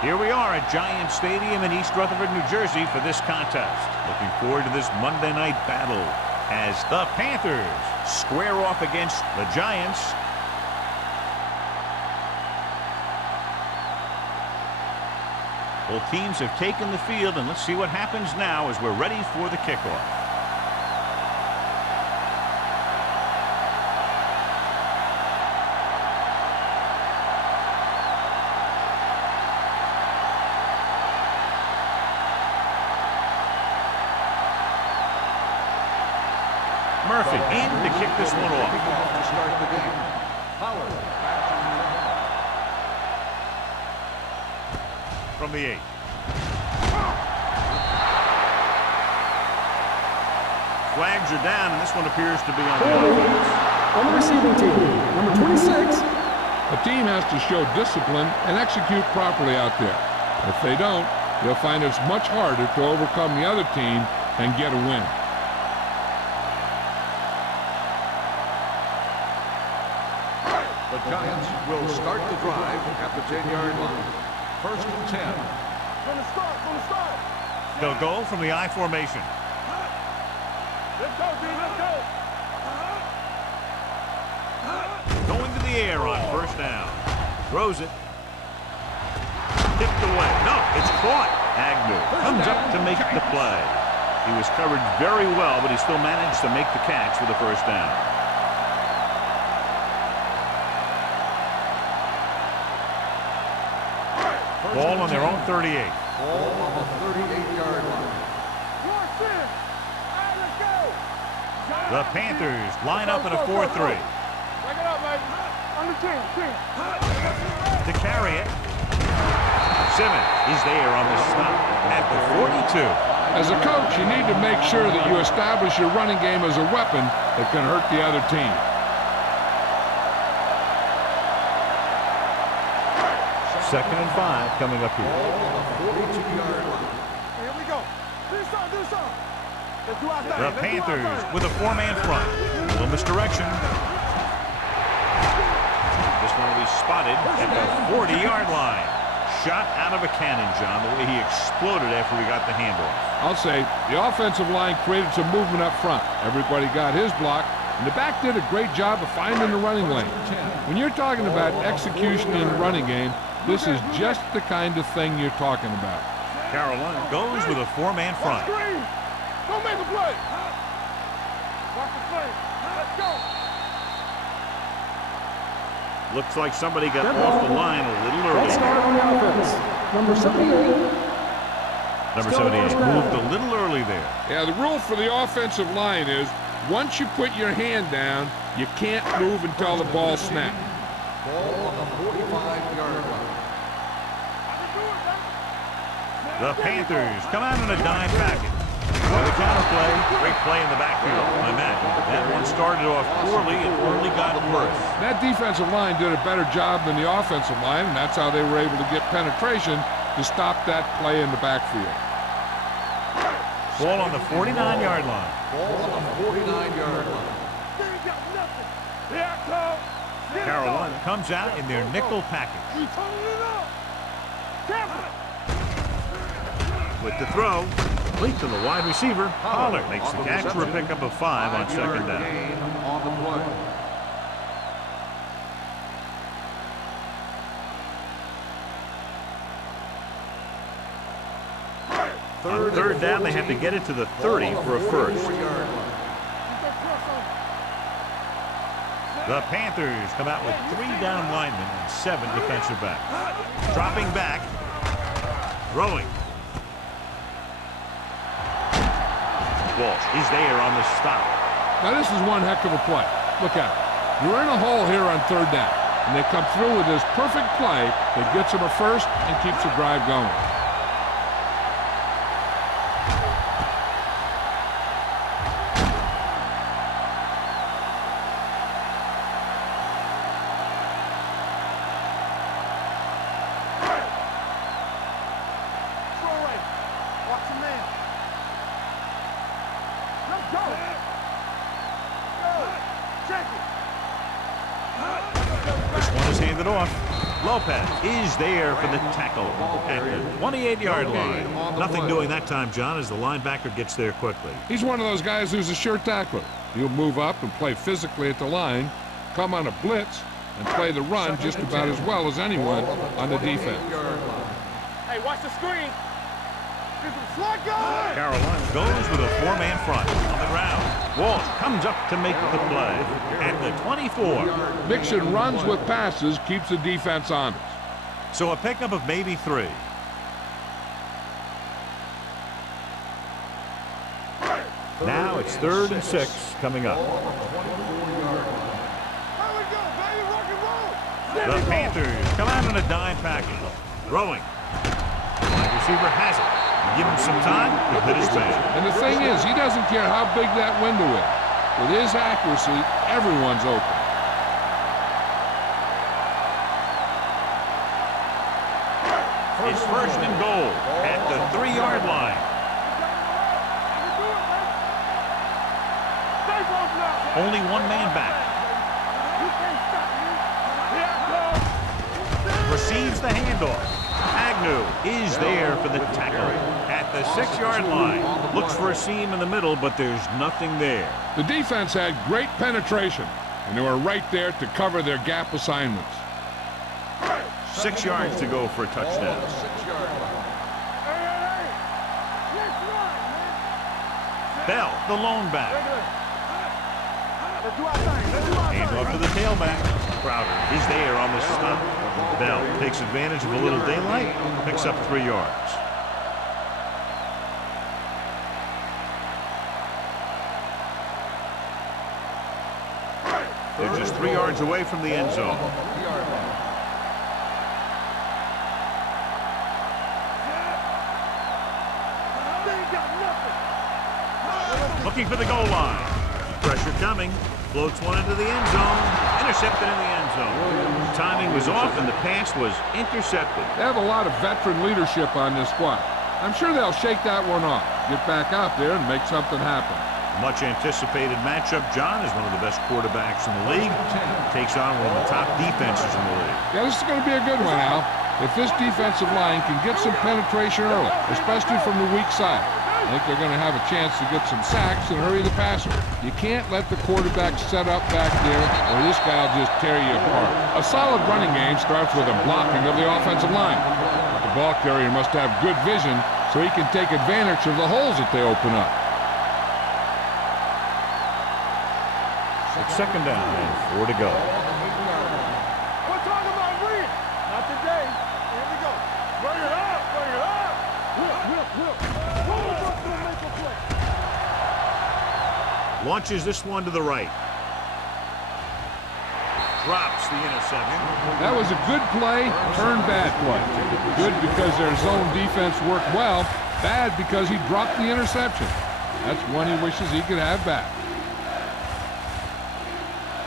Here we are at Giant Stadium in East Rutherford, New Jersey for this contest. Looking forward to this Monday night battle as the Panthers square off against the Giants. Both teams have taken the field, and let's see what happens now as we're ready for the kickoff. Murphy in to kick this one off. To start the game. Howard. From the 8. Flags are down, and this one appears to be on the offense. On the receiving team, number 26. A team has to show discipline and execute properly out there. If they don't, they'll find it's much harder to overcome the other team and get a win. The Giants will start the drive at the 10-yard line. First and 10. Gonna start. They'll go from the I formation. Let's go, dude, let's go. Going to the air on first down. Throws it. Tipped away. No, it's caught. Agnew comes up to make the play. He was covered very well, but he still managed to make the catch for the first down. Ball on their own 38. Ball on the 38-yard line. The Panthers line up in a 4-3. Break it up, baby. Under 10. To carry it. Simmons is there on the stop at the 42. As a coach, you need to make sure that you establish your running game as a weapon that can hurt the other team. Second and 5 coming up here. Ball on the 42-yard line. Here we go. Do something. Let's do our thing. The Panthers with a 4-man front. A little misdirection. This one will be spotted at the 40-yard line. Shot out of a cannon, John, the way he exploded after he got the handoff. I'll say the offensive line created some movement up front. Everybody got his block, and the back did a great job of finding the running lane. When you're talking about execution in the running game, this is just the kind of thing you're talking about. Carolina goes with a 4-man front. Don't make a play. Watch the play. Let's go. Looks like somebody got off the line a little early. Let's start on the offense. Number 78. Number 78 moved a little early there. Yeah, the rule for the offensive line is once you put your hand down, you can't move until the ball snaps. Ball on the 45-yard line. The Panthers come out in a dime package. On the counter play, great play in the backfield by Matt. That one started off poorly and only got worse. That defensive line did a better job than the offensive line, and that's how they were able to get penetration to stop that play in the backfield. Ball on the 49-yard line. Ball on the 49-yard line. Carolina comes out in their nickel package. With the throw, complete to the wide receiver. Pollard makes the catch for a pickup of 5 on second down. Gain on the play. On third down, they have to get it to the 30 for a first. The Panthers come out with 3 down linemen and 7 defensive backs. Dropping back, throwing. Walsh is there on the stop. Now this is one heck of a play. Look at it. You're in a hole here on third down, and they come through with this perfect play that gets them a first and keeps the drive going. Lopez is there for the tackle at the 28-yard line. Nothing doing that time, John, as the linebacker gets there quickly. He's one of those guys who's a sure tackler. He'll move up and play physically at the line, come on a blitz, and play the run just about as well as anyone on the defense. Hey, watch the screen. Slot guy. Carolina goes with a four-man front on the ground. Walsh comes up to make the play at the 24. Mixing runs with passes keeps the defense honest. So a pickup of maybe 3. Now it's 3rd and 6 coming up. The Panthers come out in a dime package. Throwing. Wide receiver has it. Give him some time, he'll hit his man. And the thing is, he doesn't care how big that window is. With his accuracy, everyone's open. It's 1st and goal at the 3-yard line. Only one man back. Receives the handoff. Agnew is there for the tackle at the 6-yard line. Looks for a seam in the middle, but there's nothing there. The defense had great penetration, and they were right there to cover their gap assignments. 6 yards to go for a touchdown. Bell, the lone back. Hand off to the tailback. Crowder is there on the stop. Bell takes advantage of a little daylight, picks up 3 yards. They're just 3 yards away from the end zone. Looking for the goal line. Pressure coming. Floats one into the end zone. Intercepted in the end zone. Timing was off and the pass was intercepted. They have a lot of veteran leadership on this squad. I'm sure they'll shake that one off, get back out there and make something happen. Much anticipated matchup. John is one of the best quarterbacks in the league. Takes on one of the top defenses in the league. Yeah, this is going to be a good one, Al. If this defensive line can get some penetration early, especially from the weak side, I think they're going to have a chance to get some sacks and hurry the passer. You can't let the quarterback set up back there or this guy will just tear you apart. A solid running game starts with a blocking of the offensive line. The ball carrier must have good vision so he can take advantage of the holes that they open up. It's 2nd down and 4 to go. We're talking about read. Not today. Here we go. Bring it up. Bring it up. Will. Launches this one to the right. Drops the interception. That was a good play, turned bad play. Good because their zone defense worked well. Bad because he dropped the interception. That's one he wishes he could have back.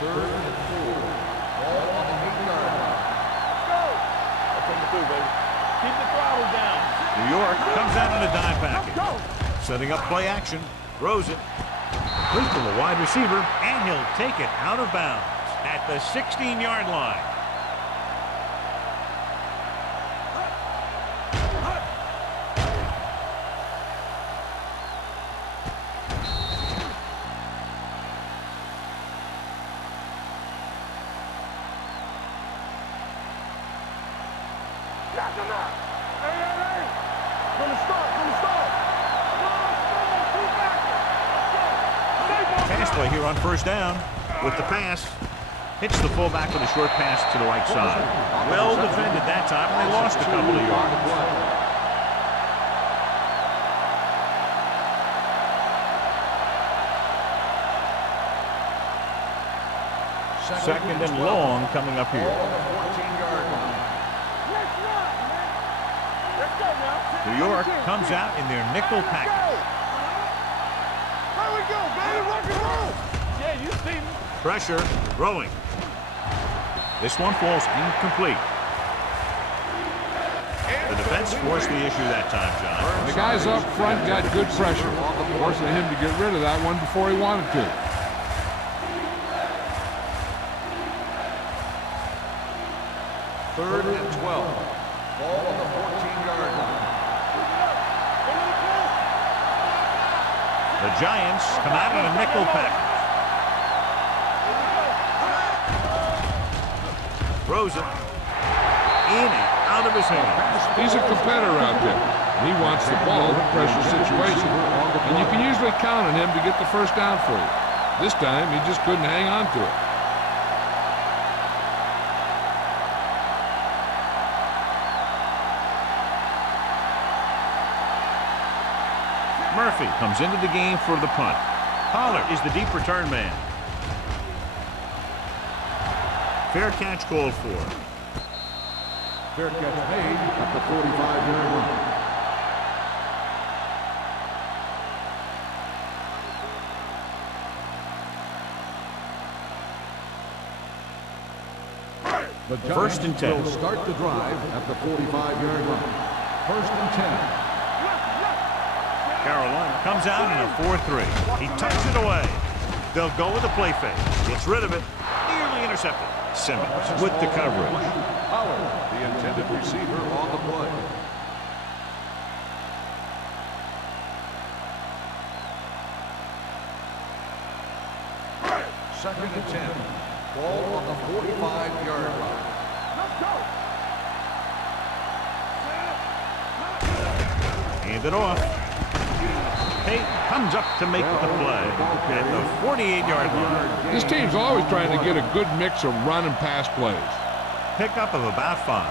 3rd and 4. All on the 8-yard line. That's what you do, baby. Keep the throttle down. New York comes out in a dime package. Setting up play action. Throws it. Quick to the wide receiver, and he'll take it out of bounds at the 16-yard line. Pass play here on 1st down with the pass. Hits the fullback with a short pass to the right side. Well defended that time, and they lost a couple of yards. 2nd and long coming up here. New York comes out in their nickel package. There we go, baby. Rock and roll. Yeah, you see me. Pressure, throwing. This one falls incomplete. The defense forced the issue that time, John. And the guys up front got good pressure, forcing him to get rid of that one before he wanted to. 3rd and 12. Ball on the 14-yard line. The Giants come out in a nickel package. Throws it in and out of his hand. He's a competitor out there. He wants the ball in pressure situation, and you can usually count on him to get the first down for you. This time, he just couldn't hang on to it. Murphy comes into the game for the punt. Pollard is the deep return man. Fair catch called for. Fair catch made at the 45-yard line. The Giants 1st and 10. will start the drive at the 45-yard line. 1st and 10. Carolina comes out in a 4-3. He tucks it away. They'll go with a play fake. Gets rid of it. Nearly intercepted. Simmons with the coverage. Pollard, the intended receiver on the play. Second and 10. Ball on the 45-yard line. Hand it off. Payton comes up to make the play at the 48-yard line. This team's always trying to get a good mix of run and pass plays. Pickup of about 5.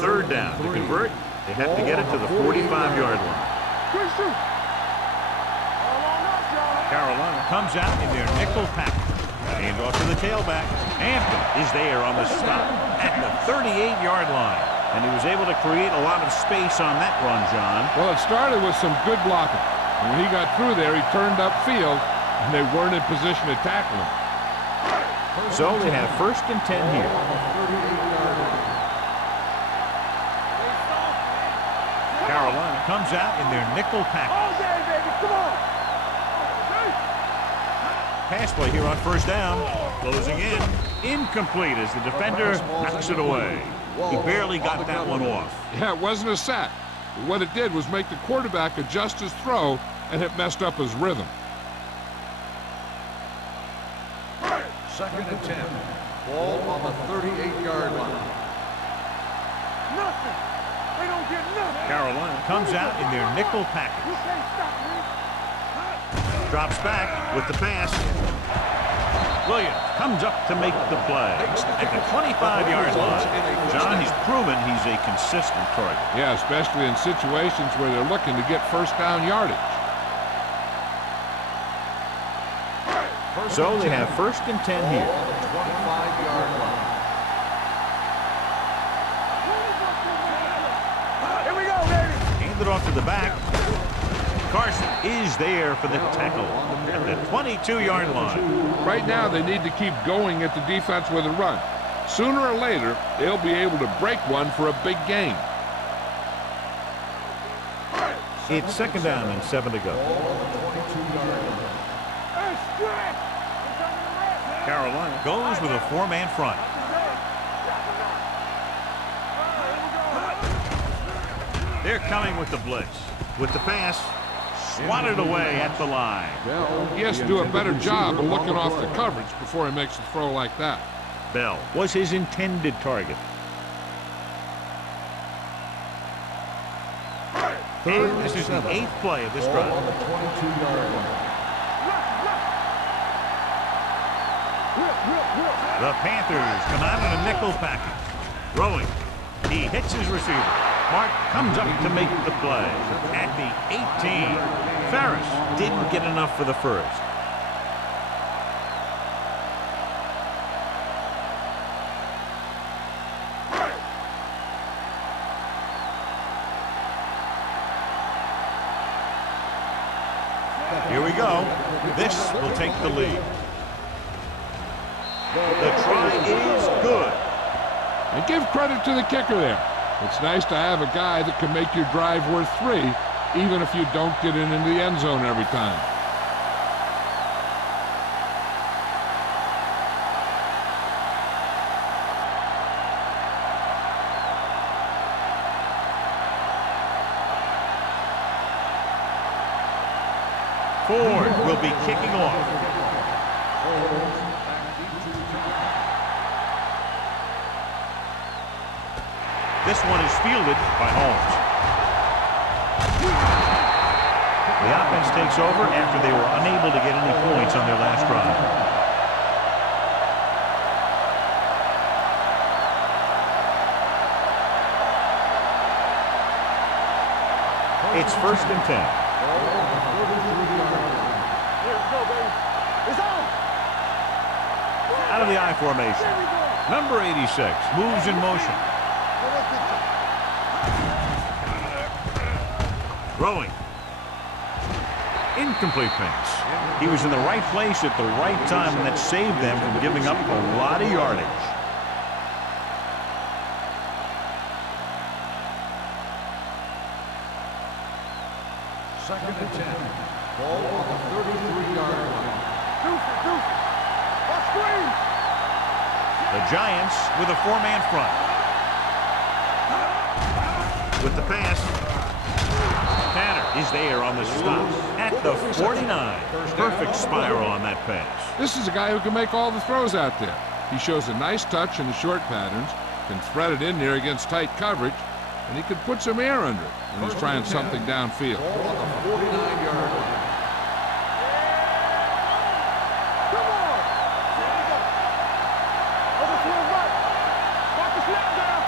Third down. To convert, they have to get it to the 45-yard line. Carolina comes out in their nickel package. Hand off to the tailback. Hampton is there on the stop at the 38-yard line. And he was able to create a lot of space on that run, John. Well, it started with some good blocking. And when he got through there, he turned upfield, and they weren't in position to tackle him. So they have 1st and 10 here. Carolina comes out in their nickel package. Pass play here on 1st down. Closing in. Incomplete as the defender knocks it away. He barely got that one off. Yeah, it wasn't a sack. But what it did was make the quarterback adjust his throw, and it messed up his rhythm. 2nd and 10. Ball on the 38-yard line. Nothing. They don't get nothing. Carolina comes out in their nickel package. You can't stop me. Drops back with the pass. Williams comes up to make the play at the 25-yard line. John, he's proven he's a consistent target. Yeah, especially in situations where they're looking to get first down yardage. So they have 1st and 10 here. 25-yard line. Here we go, baby. Hand it off to the back. Carson is there for the tackle at the 22-yard line. Right now, they need to keep going at the defense with a run. Sooner or later, they'll be able to break one for a big gain. It's 2nd down and 7 to go. Carolina goes with a 4-man front. They're coming with the blitz. With the pass, swatted away at the line. He has to do a better job of looking off the coverage before he makes a throw like that. Bell was his intended target. And this is the 8th play of this drive. On the 22-yard line. The Panthers come out in a nickel package. Throwing. He hits his receiver. Mark comes up to make the play at the 18. Ferris didn't get enough for the first. Here we go. This will take the lead. The try is good. And give credit to the kicker there. It's nice to have a guy that can make your drive worth 3, even if you don't get into the end zone every time. Ford will be kicking off. This one is fielded by Holmes. The offense takes over after they were unable to get any points on their last drive. It's 1st and 10. Here we go, baby. It's on. Out of the I formation. Number 86 moves in motion. Throwing. Incomplete pass. He was in the right place at the right time, and that saved them from giving up a lot of yardage. Second and 10. Ball on the 33-yard line. The Giants with a 4-man front. With the pass. Tanner is there on the stop at the 49. Perfect spiral on that pass. This is a guy who can make all the throws out there. He shows a nice touch in the short patterns, can thread it in there against tight coverage, and he can put some air under it when he's trying something downfield. Ball on the 49-yard line. Come on. Overflow right. Watch the snap down.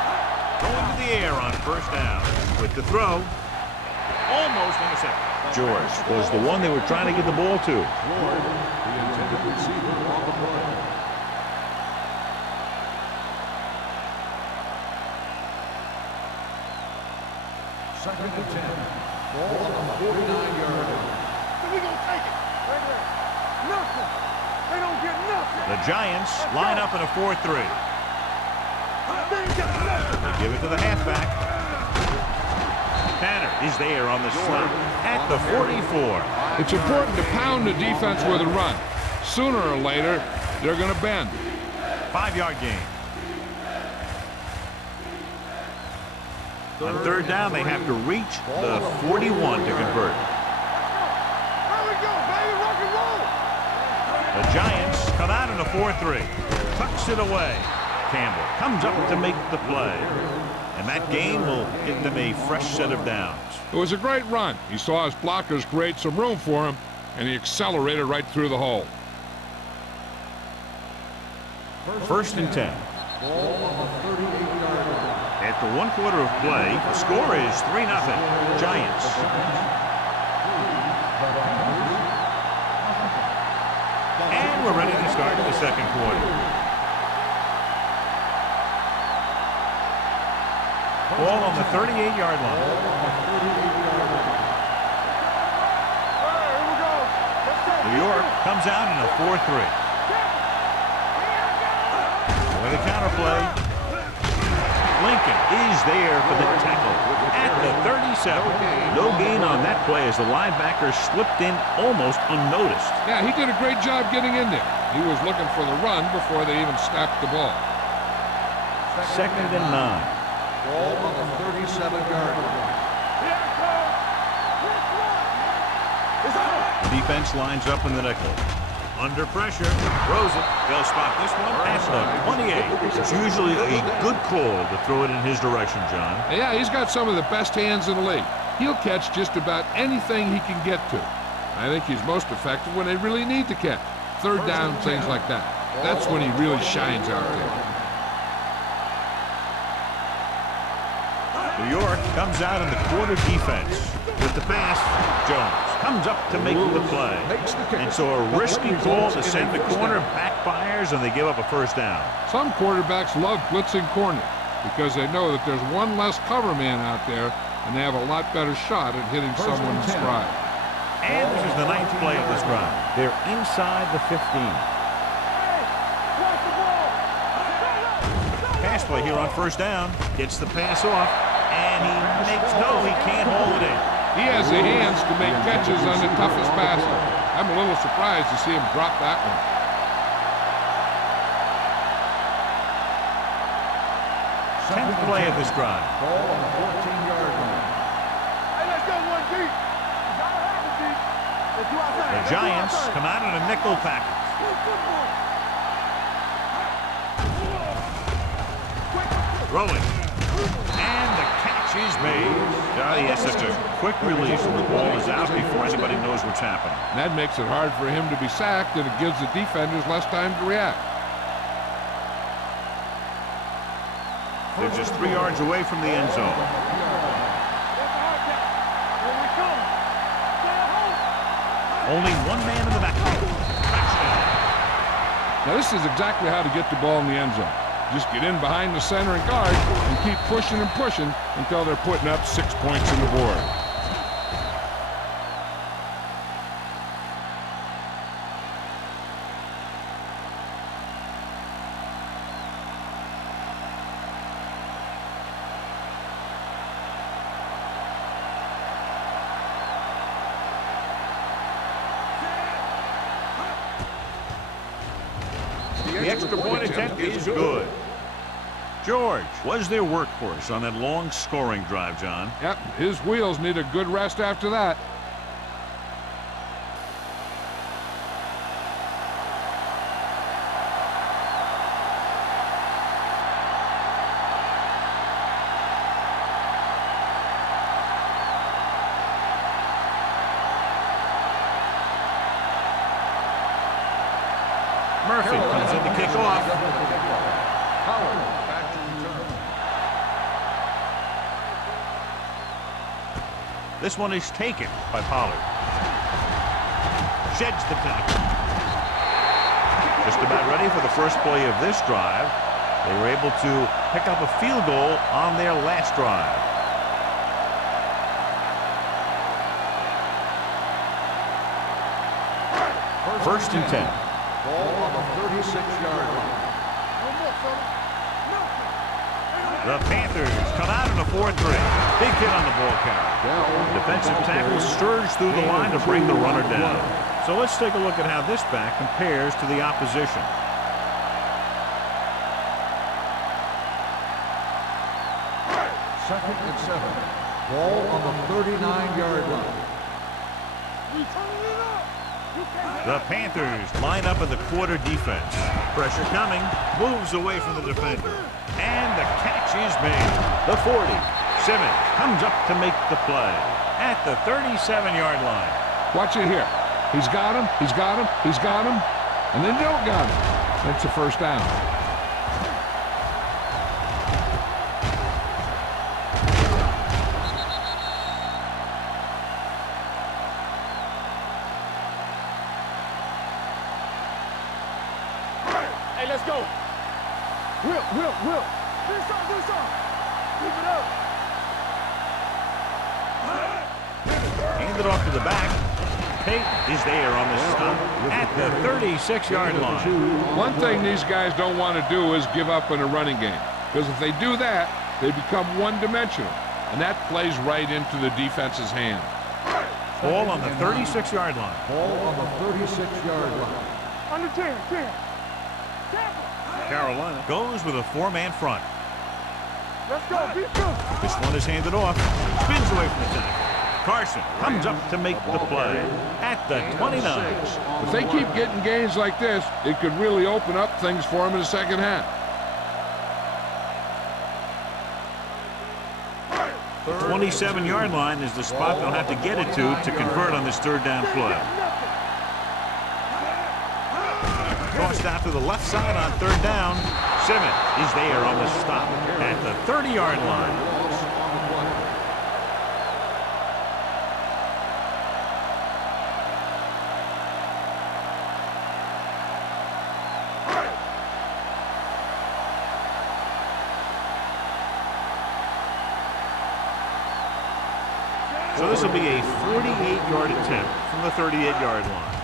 Going to the air on 1st down. With the throw. Almost intercepted. George was the one they were trying to get the ball to. Ward, the intended receiver on the play. Second and 10. Ball on the 49-yard line. We gonna take it. Right there. Nothing. They don't get nothing. The Giants line up in a 4-3. They ain't got nothing. They give it to the halfback. Tanner is there on the stop at the 44. It's important to pound the defense with a run. Sooner or later, they're going to bend. 5-yard gain. On 3rd down, they have to reach the 41 to convert. There we go, baby. Rock and roll. The Giants come out in a 4-3. Tucks it away. Campbell comes up to make the play. And that gain will give them a fresh set of downs. It was a great run. He saw his blockers create some room for him, and he accelerated right through the hole. 1st and 10. Ball on the 38-yard line. After 1 quarter of play, the score is 3-0. Giants. And we're ready to start the 2nd quarter. Ball on the 38-yard line. New York comes out in a 4-3. With a counter play. Lincoln is there for the tackle at the 37. No gain on that play as the linebacker slipped in almost unnoticed. Yeah, he did a great job getting in there. He was looking for the run before they even snapped the ball. 2nd and 9. Ball on the 37-yard line. The defense lines up in the nickel. Under pressure, throws it. They'll spot this one at the 28. It's usually a good call to throw it in his direction, John. Yeah, he's got some of the best hands in the league. He'll catch just about anything he can get to. I think he's most effective when they really need to catch. 3rd down, things like that. That's when he really shines out there. New York comes out in the quarter defense. With the pass, Jones comes up to make the play. And so a risky call to send the corner backfires, and they give up a 1st down. Some quarterbacks love blitzing corners because they know that there's one less cover man out there, and they have a lot better shot at hitting someone in stride. And this is the 9th play of this drive. They're inside the 15. Pass play here on 1st down. Gets the pass off. And he can't hold it in. He has the hands to make catches on the toughest passes. I'm a little surprised to see him drop that one. 10th play of this drive. Ball on the 14-yard line. Hey, let's go one deep. You gotta have it deep. The Giants come out in a nickel package. Throwing. And the catch is made. He has such a quick release, and the ball is out before anybody knows what's happening. That makes it hard for him to be sacked, and it gives the defenders less time to react. They're just 3 yards away from the end zone. Only one man in the backfield. Now this is exactly how to get the ball in the end zone. Just get in behind the center and guard and keep pushing and pushing until they're putting up 6 points on the board. The extra point attempt is good. George was their workhorse on that long scoring drive, John. Yep, his wheels need a good rest after that. Murphy comes in to kick off. Howard back to return. This one is taken by Pollard. Sheds the tackle. Just about ready for the first play of this drive. They were able to pick up a field goal on their last drive. First and 10. Ball on the 36-yard line. The Panthers come out in a 4-3. Big hit on the ball carrier. Defensive tackle surged through the line to bring the runner down. So let's take a look at how this back compares to the opposition. Second and 7. Ball on the 39-yard line. The Panthers line up in the quarter defense. Pressure coming, moves away from the defender. And the catch is made. The 40. Simmons comes up to make the play at the 37-yard line. Watch it here. He's got him, he's got him, he's got him, and then don't got him. That's a first down. Hey, let's go. Will. Do something. Keep it up. Hand it off to the back. Payton is there on the stop at the 36-yard line. One thing these guys don't want to do is give up in a running game, because if they do that, they become one-dimensional, and that plays right into the defense's hand. Ball on the 36-yard line. Ball on the 36-yard line. Under 10. Carolina goes with a 4-man front. Let's go. Beat them. This one is handed off. Spins away from the tackle. Carson comes up to make the play at the 29. If they keep getting gains like this, it could really open up things for them in the second half. The 27-yard line is the spot they'll have to get it to convert on this third down play. Tossed out to the left side on third down. Simmons is there on the stop at the 30-yard line. So this will be a 48-yard attempt from the 38-yard line.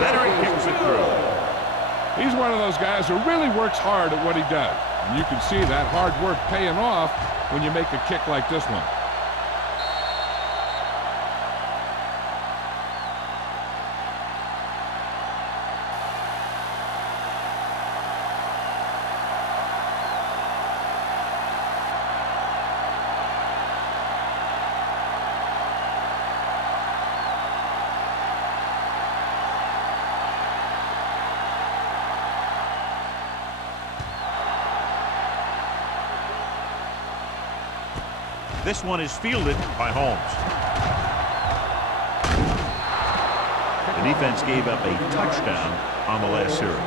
Veteran kicks it through. He's one of those guys who really works hard at what he does. And you can see that hard work paying off when you make a kick like this one. This one is fielded by Holmes. The defense gave up a touchdown on the last series.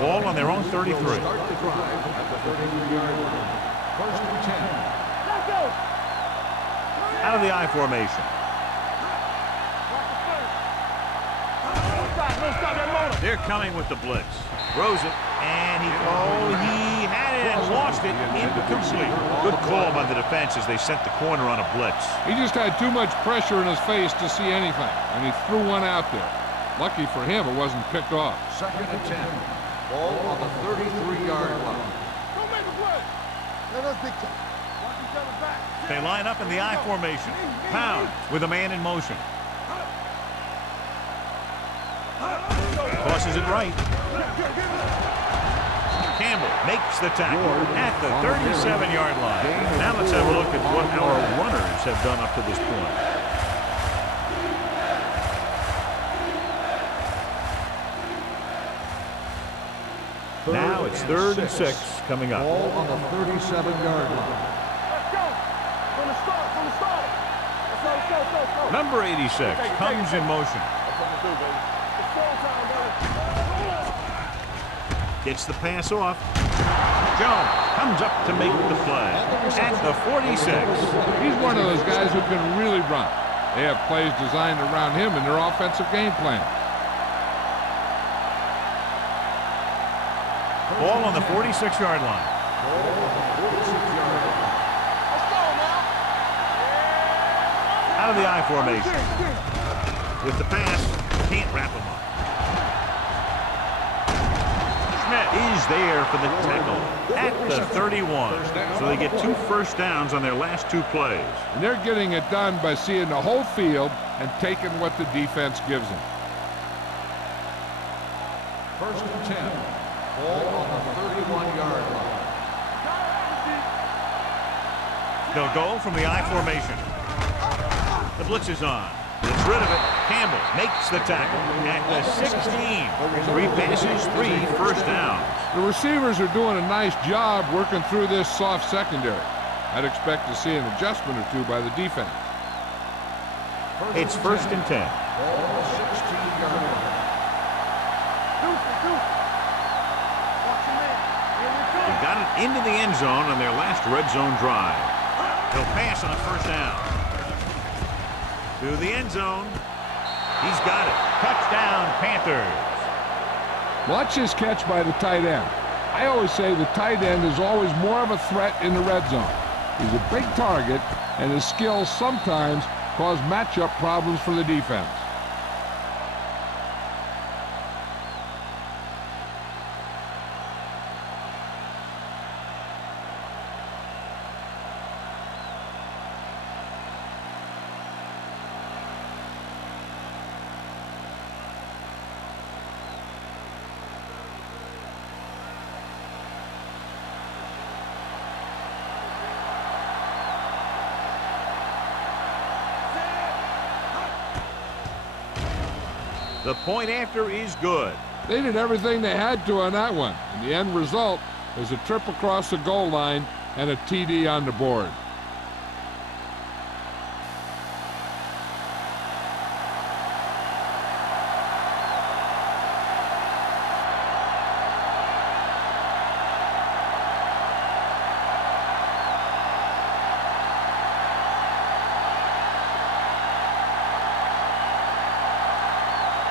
Ball on their own 33. Start the drive at the 33-yard line. First and 10. Out of the I formation. They're coming with the blitz. Throws it, and he had it and lost it. Incomplete. Good call by the defense as they sent the corner on a blitz. He just had too much pressure in his face to see anything, and he threw one out there. Lucky for him, it wasn't picked off. Second and 10. Ball on the 33-yard line. Don't make a play. Let us dictate. Watch each other back. They line up in the I formation. Pound with a man in motion. Tosses it right. Campbell makes the tackle at the 37-yard line. Now let's have a look at what our runners have done up to this point. Now it's 3rd and 6 coming up. Ball on the 37-yard line. Let's go. From the start. Let's go. Number 86 comes in motion. That's what we do, baby. It's full time, brother. Gets the pass off. Jones comes up to make the play at the 46. He's one of those guys who can really run. They have plays designed around him in their offensive game plan. Ball on the 46-yard line. Out of the I formation. With the pass, can't wrap him up. Schmidt is there for the tackle at the 31. So they get 2 first downs on their last 2 plays. And they're getting it done by seeing the whole field and taking what the defense gives them. First and 10. Ball on the 31-yard line. They'll go from the I formation. The blitz is on. Gets rid of it. Campbell makes the tackle at the 16. 3 passes, 3 first downs. The receivers are doing a nice job working through this soft secondary. I'd expect to see an adjustment or two by the defense. It's 1st and 10. Ball on the 16-yard line. They got it into the end zone on their last red zone drive. He'll pass on a first down. To the end zone. He's got it. Touchdown, Panthers. Watch his catch by the tight end. I always say the tight end is always more of a threat in the red zone. He's a big target, and his skills sometimes cause matchup problems for the defense. The point after is good. They did everything they had to on that one, and the end result was a trip across the goal line and a TD on the board.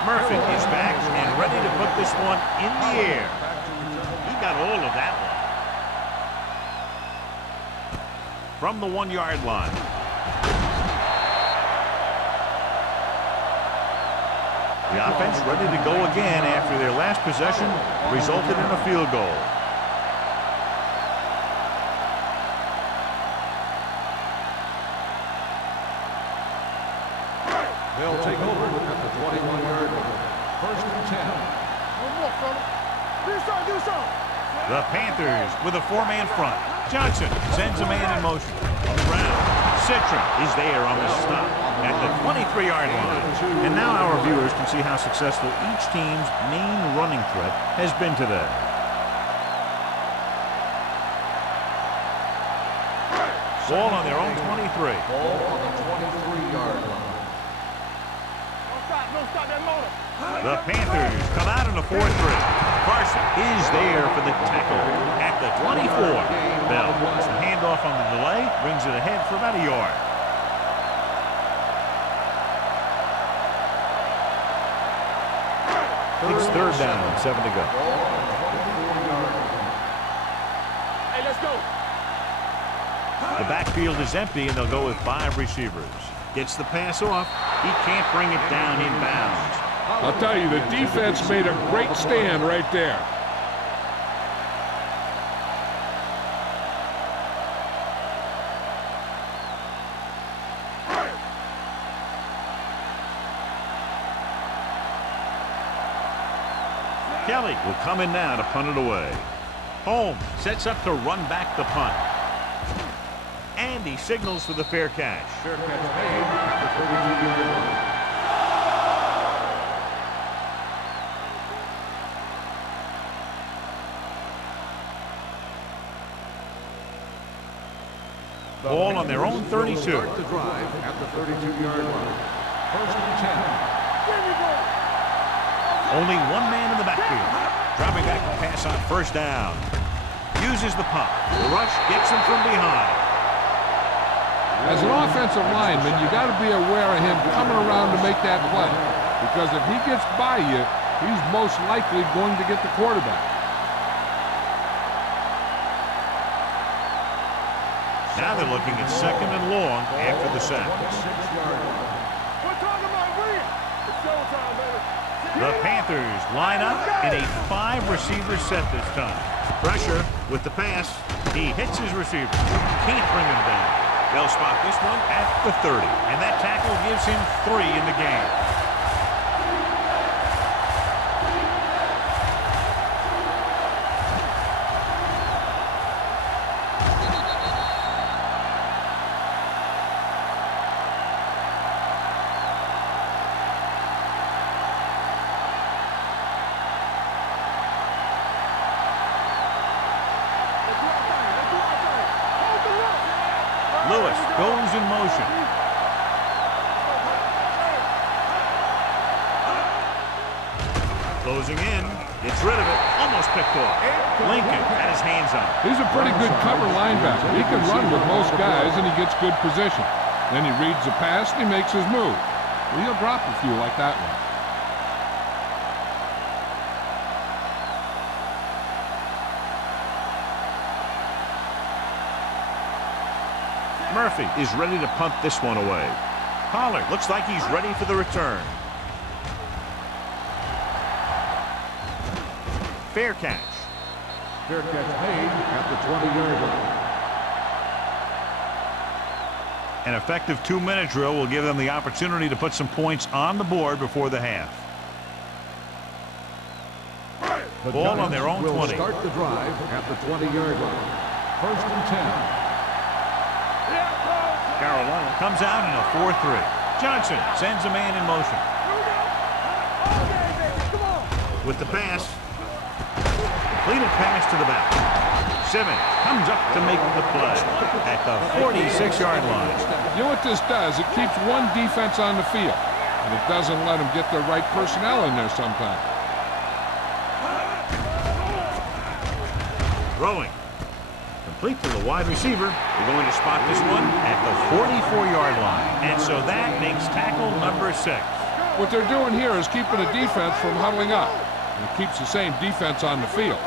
Murphy is back and ready to put this one in the air. He got all of that one. From the 1-yard line. The offense ready to go again after their last possession resulted in a field goal. They'll take over at the 21-yard line. First and 10. One more, fella. Do something. The Panthers with a 4-man front. Johnson sends a man in motion. Brown Citron is there on the stop at the 23-yard line. And now our viewers can see how successful each team's main running threat has been today. Ball on their own 23. Ball on the 23-yard line. Don't stop that motor. The Panthers come out in a 4-3. Carson is there for the tackle at the 24. Bell wants the handoff on the delay, brings it ahead for about a yard. It's third down, 7 to go. Hey, let's go. The backfield is empty, and they'll go with 5 receivers. Gets the pass off. He can't bring it down inbounds. I'll tell you, the defense made a great stand right there. Kelly will come in now to punt it away. Holmes sets up to run back the punt. And he signals for the fair catch. Fair catch made at the 32-yard line. Ball on their own 32. Start the drive at the 32-yard line. First and 10. Here we go. Only one man in the backfield. Dropping back the pass on first down. Uses the pump. The rush gets him from behind. As an offensive lineman, you got to be aware of him coming around to make that play. Because if he gets by you, he's most likely going to get the quarterback. Now they're looking at second and long after the sack. 26-yard line. We're talking about Reed. It's showtime, baby. The Panthers line up in a 5-receiver set this time. Pressure with the pass. He hits his receiver. Can't bring him down. They'll spot this one at the 30. And that tackle gives him 3 in the game. Lewis goes in motion. Closing in, gets rid of it, almost picked off. Lincoln had his hands on it. He's a pretty good cover linebacker. He can run with most guys, and he gets good position. Then he reads the pass, and he makes his move. He'll drop a few like that one. Murphy is ready to punt this one away. Pollard looks like he's ready for the return. Fair catch. Fair catch made at the 20-yard line. An effective 2-minute drill will give them the opportunity to put some points on the board before the half. The Ball on their own will 20. Start the drive at the 20-yard line. First and 10. Carolina comes out in a 4-3. Johnson sends a man in motion. With the pass. Completed pass to the back. Simmons comes up to make the play at the 46-yard line. You know what this does? It keeps one defense on the field, and it doesn't let them get the right personnel in there sometimes. Throwing. Complete to the wide receiver. They're going to spot this one at the 44-yard line. And so that makes tackle number 6. What they're doing here is keeping the defense from huddling up. And it keeps the same defense on the field.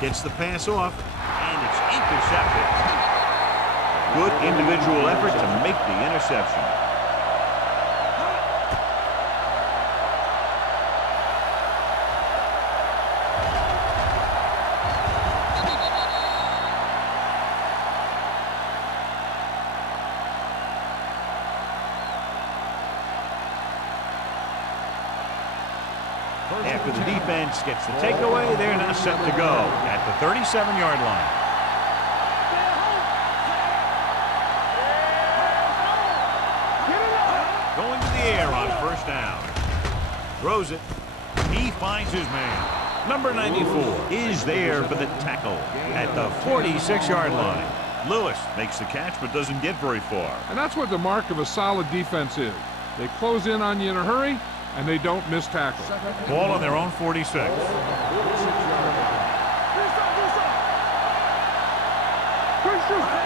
Gets the pass off, and it's intercepted. Good individual effort to make the interception. After the defense gets the takeaway, they're now set to go at the 37-yard line. down. Throws it. He finds his man. Number 94 is there for the tackle at the 46-yard line. Lewis makes the catch but doesn't get very far. And that's what the mark of a solid defense is. They close in on you in a hurry, and they don't miss tackle. Ball on their own 46.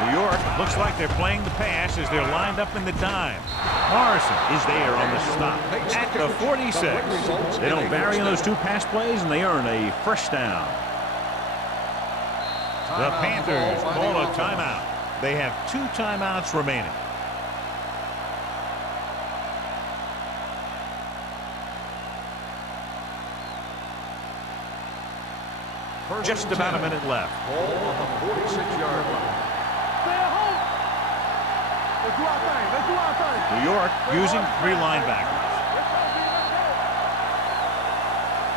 New York looks like they're playing the pass as they're lined up in the dime. Morrison is there on the stop at the 46. They don't vary in those two pass plays, and they earn a first down. The Panthers call a timeout. They have 2 timeouts remaining. Just about a minute left. Ball on the 46-yard line. Stay at home. Let's do our thing. Let's do our thing. New York using 3 linebackers.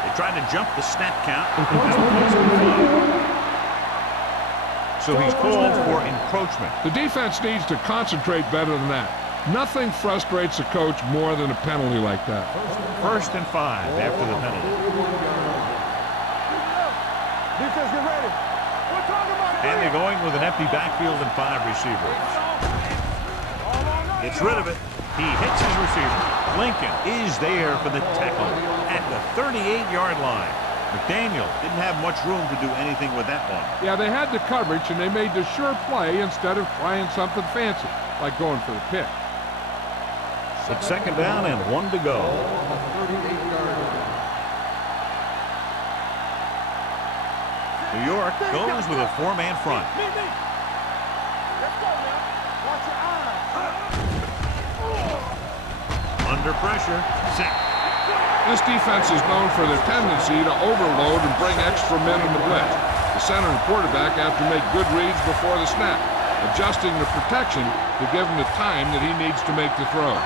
They tried to jump the snap count. So he's called for encroachment. The defense needs to concentrate better than that. Nothing frustrates a coach more than a penalty like that. 1st and 5 after the penalty. Defense, get ready. We're talking about it. And they're going with an empty backfield and 5 receivers. Gets rid of it. He hits his receiver. Lincoln is there for the tackle at the 38-yard line. McDaniel didn't have much room to do anything with that one. Yeah, they had the coverage, and they made the sure play instead of trying something fancy, like going for the pick. It's 2nd down and 1 to go. New York goes with a 4-man front. Let's go, man. Watch your eyes. Under pressure. Sack. This defense is known for their tendency to overload and bring extra men in the blitz. The center and quarterback have to make good reads before the snap, adjusting the protection to give him the time that he needs to make the throw.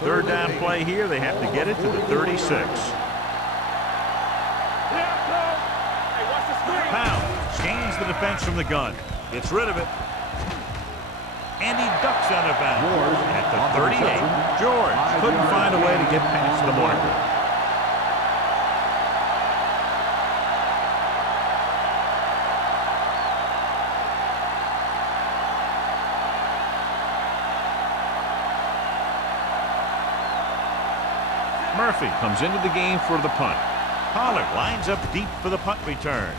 Third down play here. They have to get it to the 36. Pound scans the defense from the gun. Gets rid of it. And he ducks out of bounds at the 38. George couldn't find a way to get past the marker. Murphy comes into the game for the punt. Pollard lines up deep for the punt return.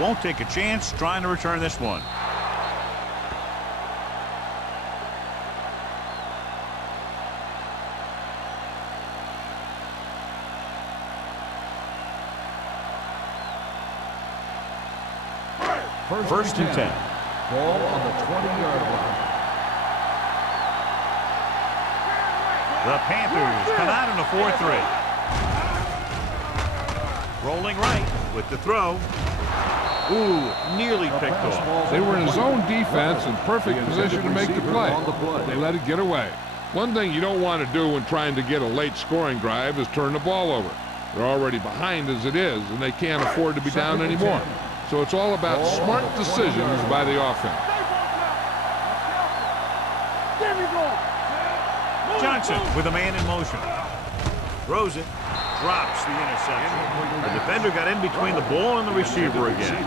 Won't take a chance trying to return this one. First and 10. Ball on the 20-yard line. The Panthers come out in a 4-3. Rolling right with the throw. Ooh, nearly picked off. They were in zone defense in perfect position to make the play. They let it get away. One thing you don't want to do when trying to get a late scoring drive is turn the ball over. They're already behind as it is, and they can't afford to be down anymore. So it's all about smart decisions by the offense. Johnson with a man in motion. Throws it. Drops the interception. The defender got in between the ball and the receiver again.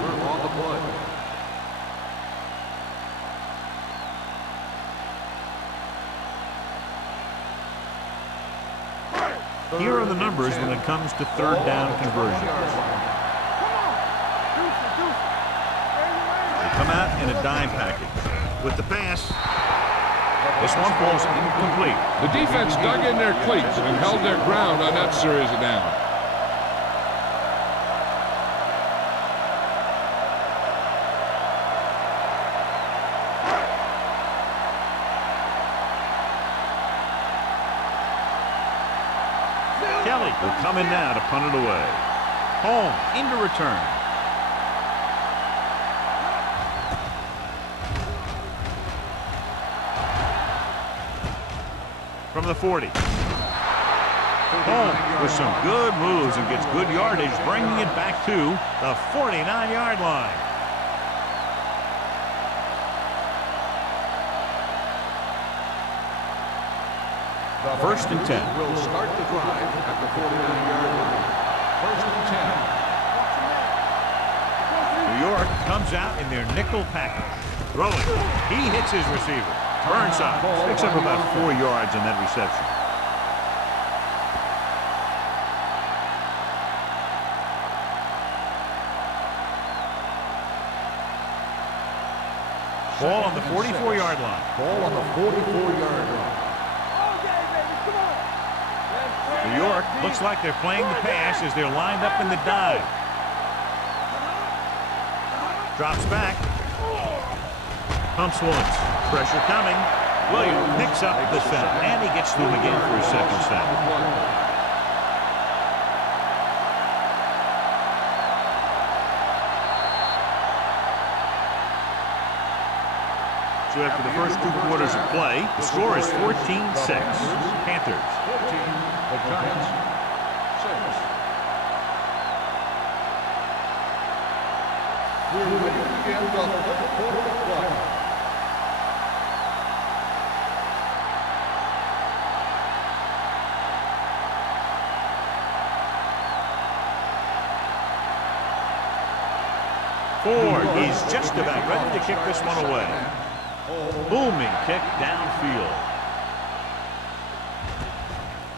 Here are the numbers when it comes to third down conversions. They come out in a dime package. With the pass, this one falls incomplete. The defense dug in their cleats and held their ground on that series of downs. Kelly will come in now to punt it away. Home into return. from the 40. Home with some good moves and gets good yardage, bringing it back to the 49-yard line. First and 10. Will start the drive at the 49-yard line. First and 10. New York comes out in their nickel package. Throwing. He hits his receiver. Burnside picks up about 4 yards on that reception. Ball on the 44-yard line. Ball on the 44-yard line. New York looks like they're playing the pass as they're lined up in the dive. Drops back. Pumps once. Pressure coming. Williams picks up the sack, and he gets to him again for his second sack. So after the first 2 quarters of play, the score is 14-6. Panthers. 14, the Giants, 6. We're ready to begin the third quarter of play. Ford is just about ready to kick this one away. Booming kick downfield.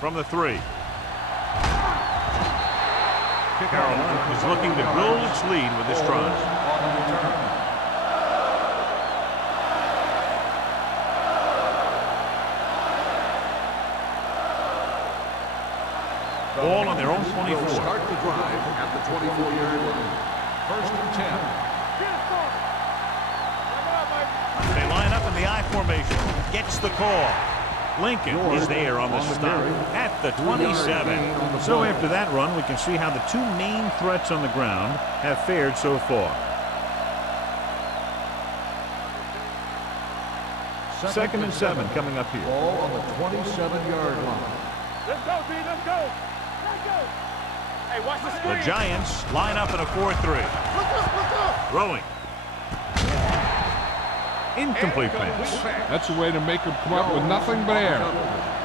From the 3. Carolina is looking to build its lead with this try. Ball on their own 24. Start the drive at the 24-yard line. First and 10. They line up in the I formation. Gets the call. Lincoln is there on the stop at the 27. So after that run, we can see how the 2 main threats on the ground have fared so far. Second and 7 coming up here. Ball on the 27-yard line. Let's go, B. Let's go. Let's go. Hey, watch the screen. The Giants line up in a 4-3. Look up. Throwing. Incomplete pass. That's a way to make him come up with nothing but air.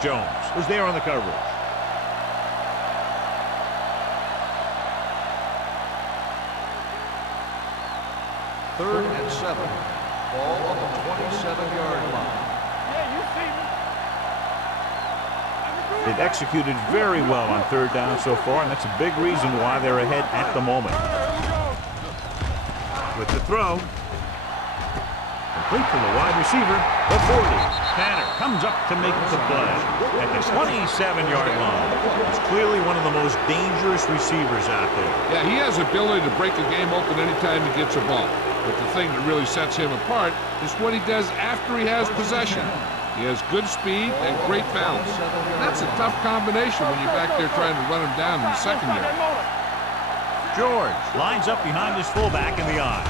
Jones was there on the coverage. Third and 7. Ball on the 27-yard line. Yeah, you see me. They've executed very well on 3rd down so far, and that's a big reason why they're ahead at the moment. With the throw. Complete to the wide receiver, the 40. Tanner comes up to make the play at the 27-yard line. He's clearly one of the most dangerous receivers out there. Yeah, he has the ability to break a game open anytime he gets a ball. But the thing that really sets him apart is what he does after he has possession. He has good speed and great balance. And that's a tough combination when you're back there trying to run him down in the secondary. George lines up behind his fullback in the I.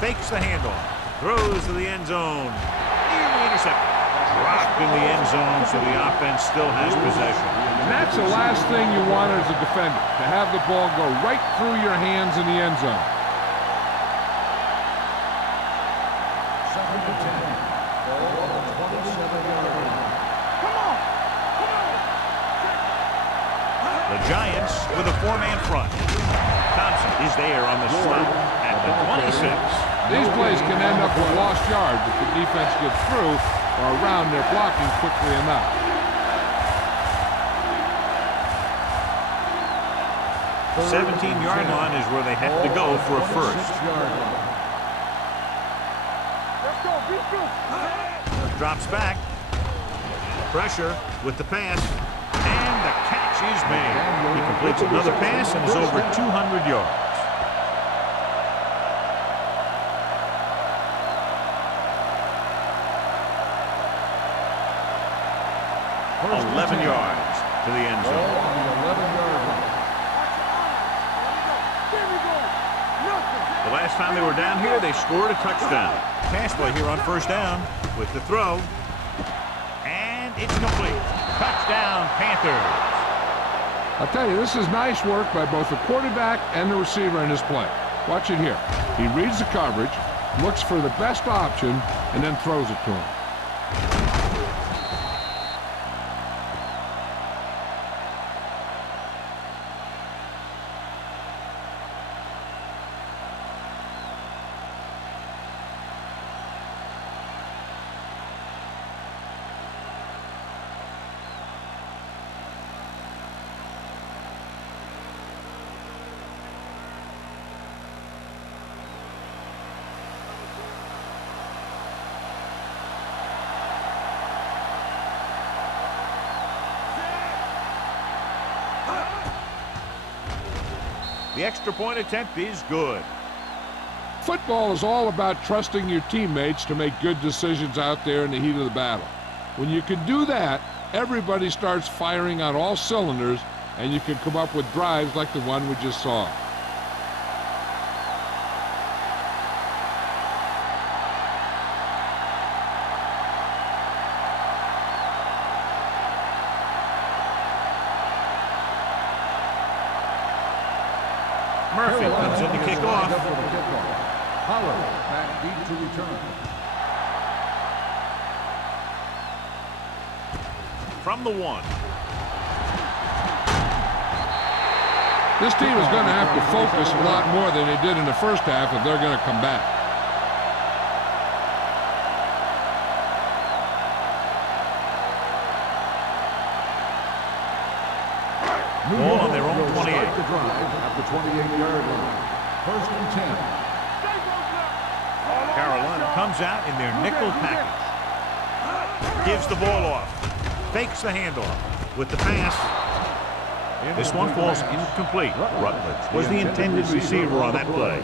Fakes the handoff. Throws to the end zone. Nearly intercepted. Dropped in the end zone, so the offense still has possession. And that's the last thing you want as a defender, to have the ball go right through your hands in the end zone. Second and 10. Ball on the 27-yard line. Come on. The Giants with a 4-man front. Thompson is there on the slot at the 26. These plays can end up with lost yards if the defense gets through or around their blocking quickly enough. The 17-yard line is where they have to go for a first. Let's go. Be good. Drops back. Pressure with the pass. And the catch is made. He completes another pass and is over 200 yards. 11 yards to the end zone. On the 11-yard line. The last time they were down here, they scored a touchdown. Pass play here on 1st down with the throw. And It's complete. Touchdown, Panthers. I'll tell you, this is nice work by both the quarterback and the receiver in this play. Watch it here. He reads the coverage, looks for the best option, and then throws it to him. The extra point attempt is good. Football is all about trusting your teammates to make good decisions out there in the heat of the battle. When you can do that, everybody starts firing on all cylinders, and you can come up with drives like the one we just saw. Murphy comes in to kick off. Pollard back deep to return. From the 1. This team is going to have to focus a lot more than they did in the first half if they're going to come back. Ball on their own 28. The drive at the 28-yard line. First and 10. Carolina comes out in their nickel package. Gives the ball off. Fakes the handoff. With the pass. This one falls incomplete. Rutledge was the intended receiver on that play.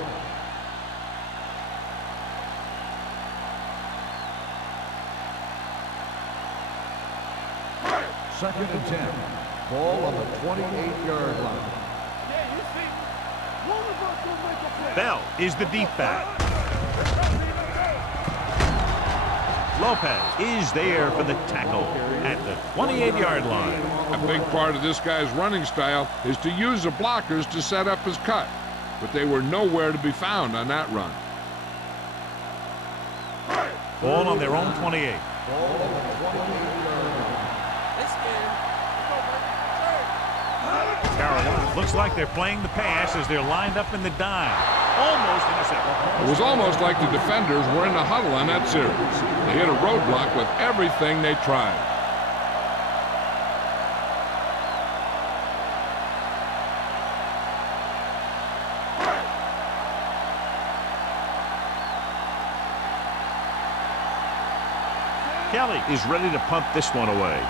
Second and 10. Ball on the 28-yard line. Bell is the deep back. Lopez is there for the tackle at the 28-yard line. A big part of this guy's running style is to use the blockers to set up his cut, but they were nowhere to be found on that run. Ball on their own 28. Carolina looks like they're playing the pass as they're lined up in the dime. Almost intercepted. It was almost like the defenders were in the huddle on that series. They hit a roadblock with everything they tried. Kelly is ready to punt this one away.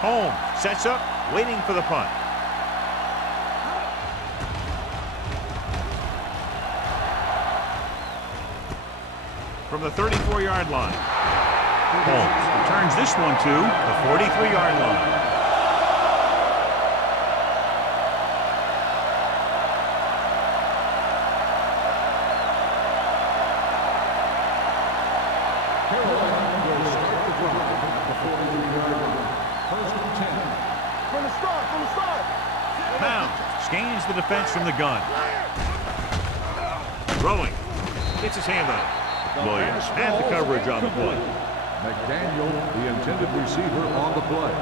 Holmes sets up, waiting for the punt. From the 34-yard line. Holmes returns this one to the 43-yard line. Scans the defense from the gun. Throwing. Gets his hand on it. Williams had the coverage on the play. McDaniel, the intended receiver, on the play.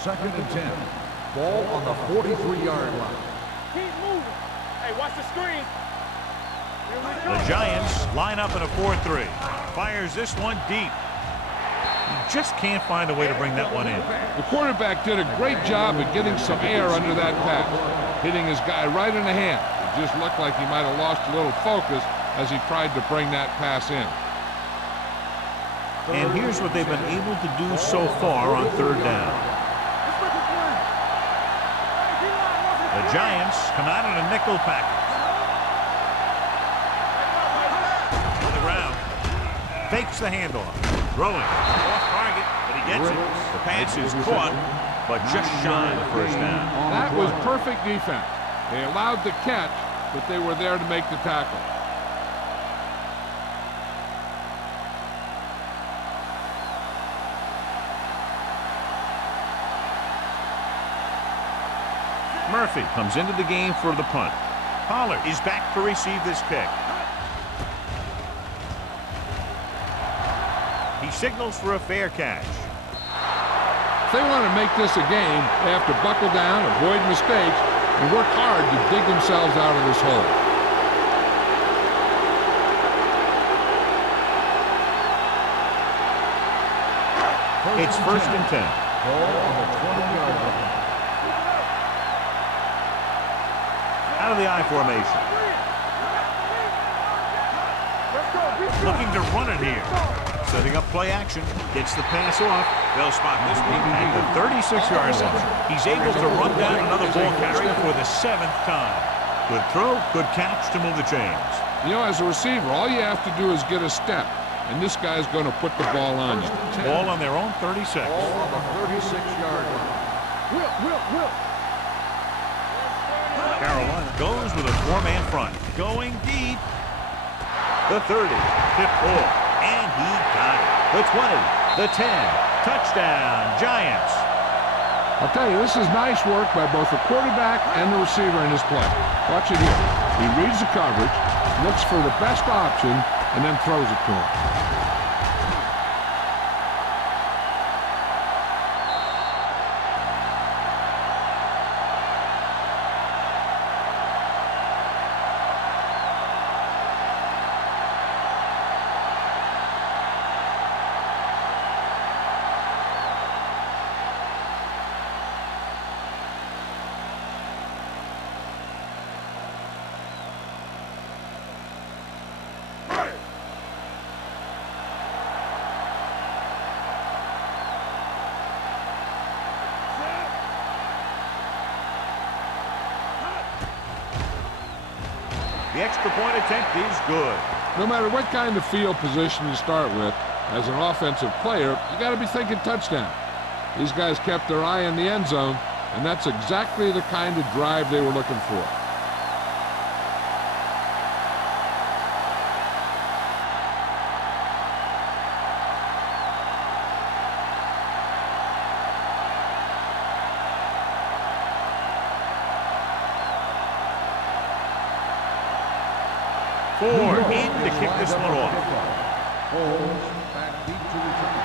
Second and 10. Ball on the 43-yard line. Keep moving. Hey, watch the screen. The Giants line up in a 4-3. Fires this one deep. He just can't find a way to bring that one in. The quarterback did a great job of getting some air under that pass, hitting his guy right in the hand. It just looked like he might have lost a little focus as he tried to bring that pass in. And here's what they've been able to do so far on third down. The Giants come out in a nickel package. On the ground. Fakes the handoff. Throwing. Off target, but he gets it. The pass is caught, but just shy of the first down. That was perfect defense. They allowed the catch, but they were there to make the tackle. Murphy comes into the game for the punt. Pollard is back to receive this kick. He signals for a fair catch. If they want to make this a game, they have to buckle down, avoid mistakes, and work hard to dig themselves out of this hole. It's 1st and 10. Out of the I formation. Looking to run it here. Setting up play action. Gets the pass off. They'll spot this one at the 36-yard line. He's able to run down another ball carrier for the 7th time. Good throw, good catch to move the chains. You know, as a receiver, all you have to do is get a step, and this guy's going to put the ball on you. Ball on their own 36. Ball on the 36-yard line. Will. Carolina goes with a 4-man front. Going deep. The 30. Tip ball. And he got it. The 20. The 10. Touchdown, Giants. I'll tell you, this is nice work by both the quarterback and the receiver in his play. Watch it here. He reads the coverage, looks for the best option, and then throws it to him. The extra point attempt is good. No matter what kind of field position you start with, as an offensive player, you got to be thinking touchdown. These guys kept their eye on the end zone, and that's exactly the kind of drive they were looking for. Ford in to kick this one off. Holmes back deep to return.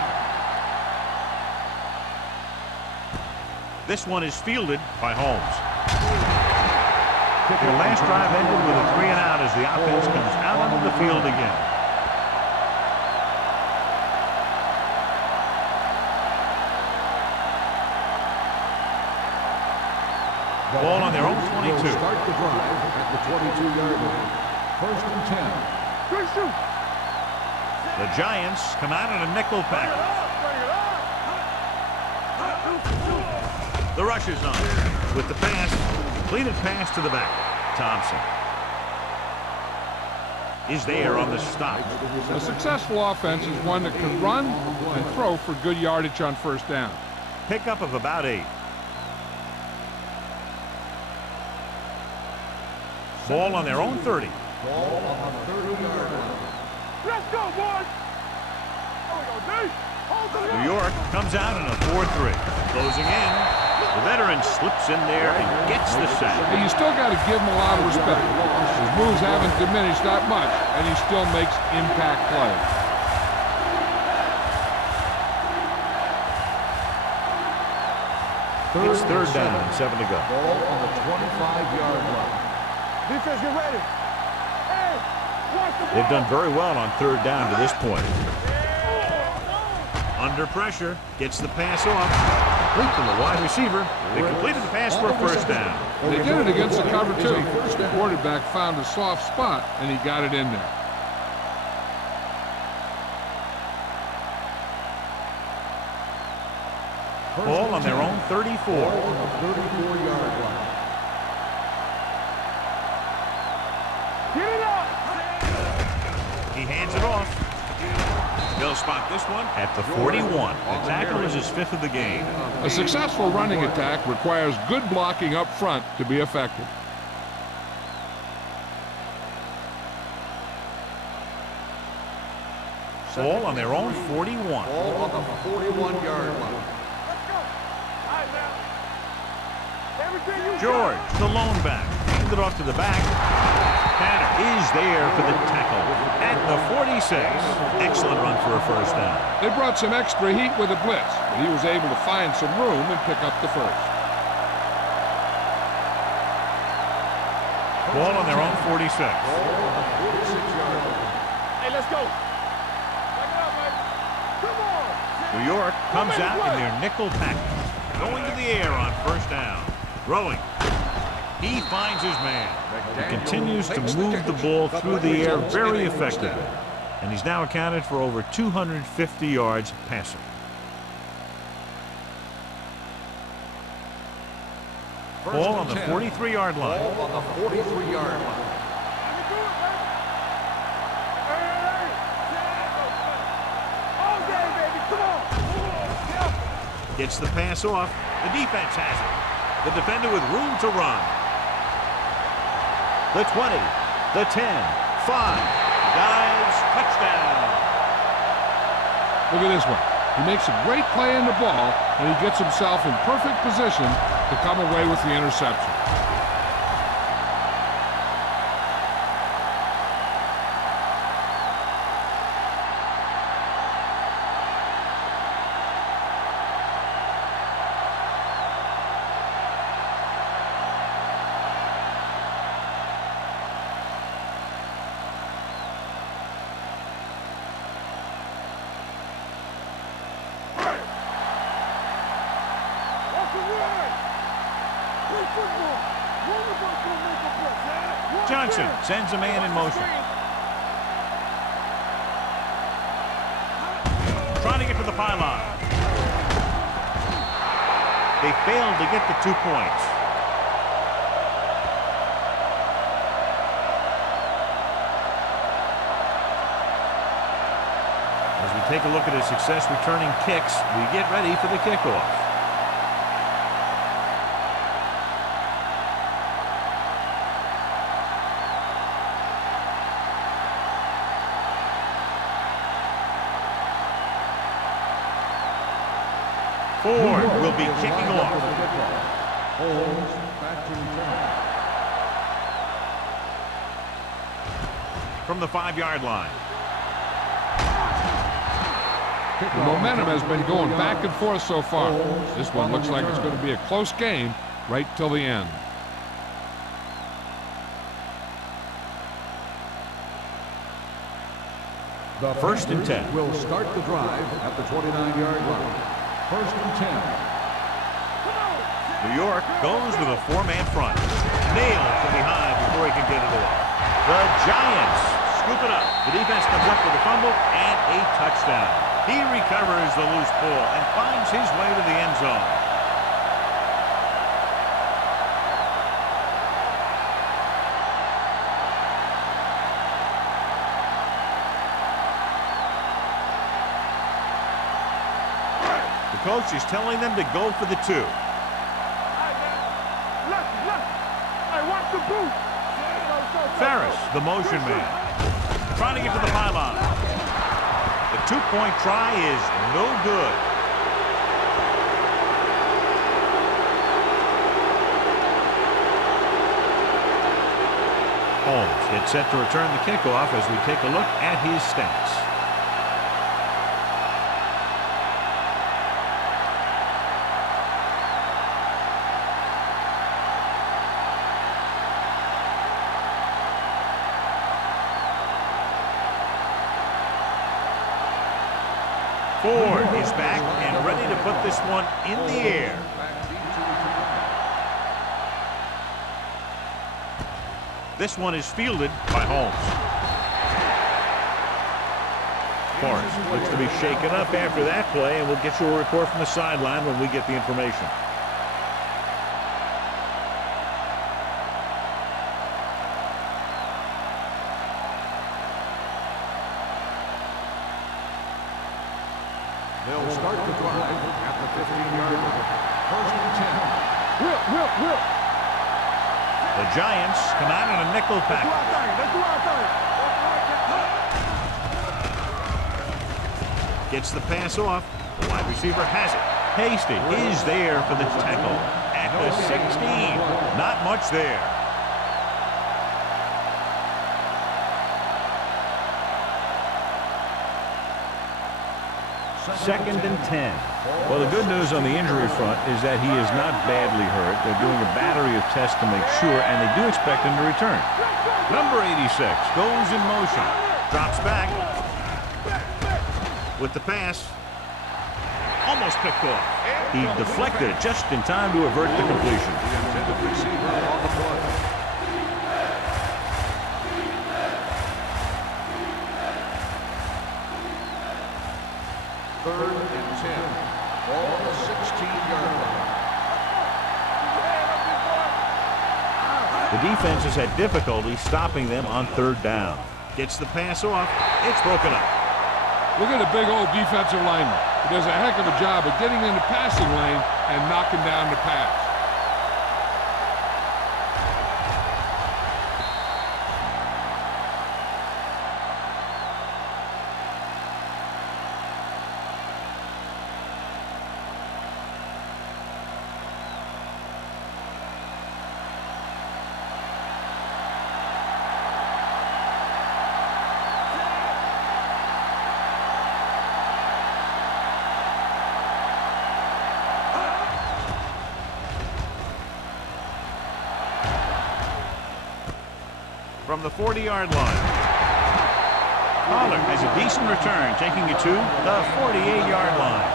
This one is fielded by Holmes. Their last drive ended with a 3-and-out as the offense comes out onto the field again. Ball on their own 22. Start the drive at the 22-yard line. 1st and 10. The Giants come out in a nickel package. The rush is on with the pass. Completed pass to the back. Thompson is there on the stop. A successful offense is one that can run and throw for good yardage on 1st down. Pickup of about 8. Ball on their own 30. Ball on the 30-yard line. Let's go, boys. New York comes out in a 4-3. Closing in. The veteran slips in there and gets the sack. Hey, you still got to give him a lot of respect. His moves haven't diminished that much, and he still makes impact plays. It's 3rd down and 7 to go. Ball on the 25-yard line. Defense, get ready. Hey, watch the ball. They've done very well on 3rd down to this point. Under pressure, gets the pass off. Complete to the wide receiver. They completed the pass for a 1st down. They did it against the cover, too. The quarterback found a soft spot, and he got it in there. Ball on their own 34. Ball on the 34-yard line. Get it up. He hands it off. They'll spot this one at the 41. The tackle is his 5th of the game. A successful running attack requires good blocking up front to be effective. Ball on their own 41. Ball on the 41-yard line. Let's go. All right, man. George, the lone back, handed off to the back. Tanner is there for the tackle at the 46. Excellent run for a first down. They brought some extra heat with a blitz, but he was able to find some room and pick up the first. Ball on their own 46. Hey, let's go. Back it up, man. Come on. New York comes out in their nickel package. Going to the air on first down. Throwing. He finds his man. He continues to move the ball through the air very effectively. And he's now accounted for over 250 yards passing. Ball on the 43-yard line. Ball on the 43-yard line. Gets the pass off. The defense has it. The defender with room to run. The 20, the 10, 5. Dives, touchdown. Look at this one. He makes a great play in the ball, and he gets himself in perfect position to come away with the interception. Johnson sends a man in motion. Trying to get to the pylon. They failed to get the 2 points. As we take a look at his success returning kicks, we get ready for the kickoff. Ford will be kicking off. From the 5-yard line. The momentum has been going back and forth so far. This one looks like it's going to be a close game right till the end. The First and 10. Will start the drive at the 29-yard line. First and 10. New York goes with a 4-man front. Nailed from behind before he can get it off. The Giants scoop it up. The defense comes up with a fumble and a touchdown. He recovers the loose ball and finds his way to the end zone. The coach is telling them to go for the 2. Ferris, the motion man, trying to get to the pylon. The 2-point try is no good. Holmes gets set to return the kickoff as we take a look at his stats. Ford is back and ready to put this one in the air. This one is fielded by Holmes. Forrest looks to be shaken up after that play, and we'll get you a report from the sideline when we get the information. They'll start the drive at the 15-yard line. First and 10. Will. The Giants come out in a nickel pack. Let's do our thing. Gets the pass off. The wide receiver has it. Hasty is there for the tackle at at the 16. Not much there. Second and 10. Well, the good news on the injury front is that he is not badly hurt. They're doing a battery of tests to make sure, and they do expect him to return. Number 86 goes in motion. Drops back. With the pass. Almost picked off. He deflected it just in time to avert the completion. The intended receiver on the play. Third and 10. Ball on the 16-yard line. The defense has had difficulty stopping them on third down. Gets the pass off. It's broken up. Look at the big old defensive lineman. He does a heck of a job of getting in the passing lane and knocking down the pass. From the 40-yard line. Pollard has a decent return, taking it to the 48-yard line.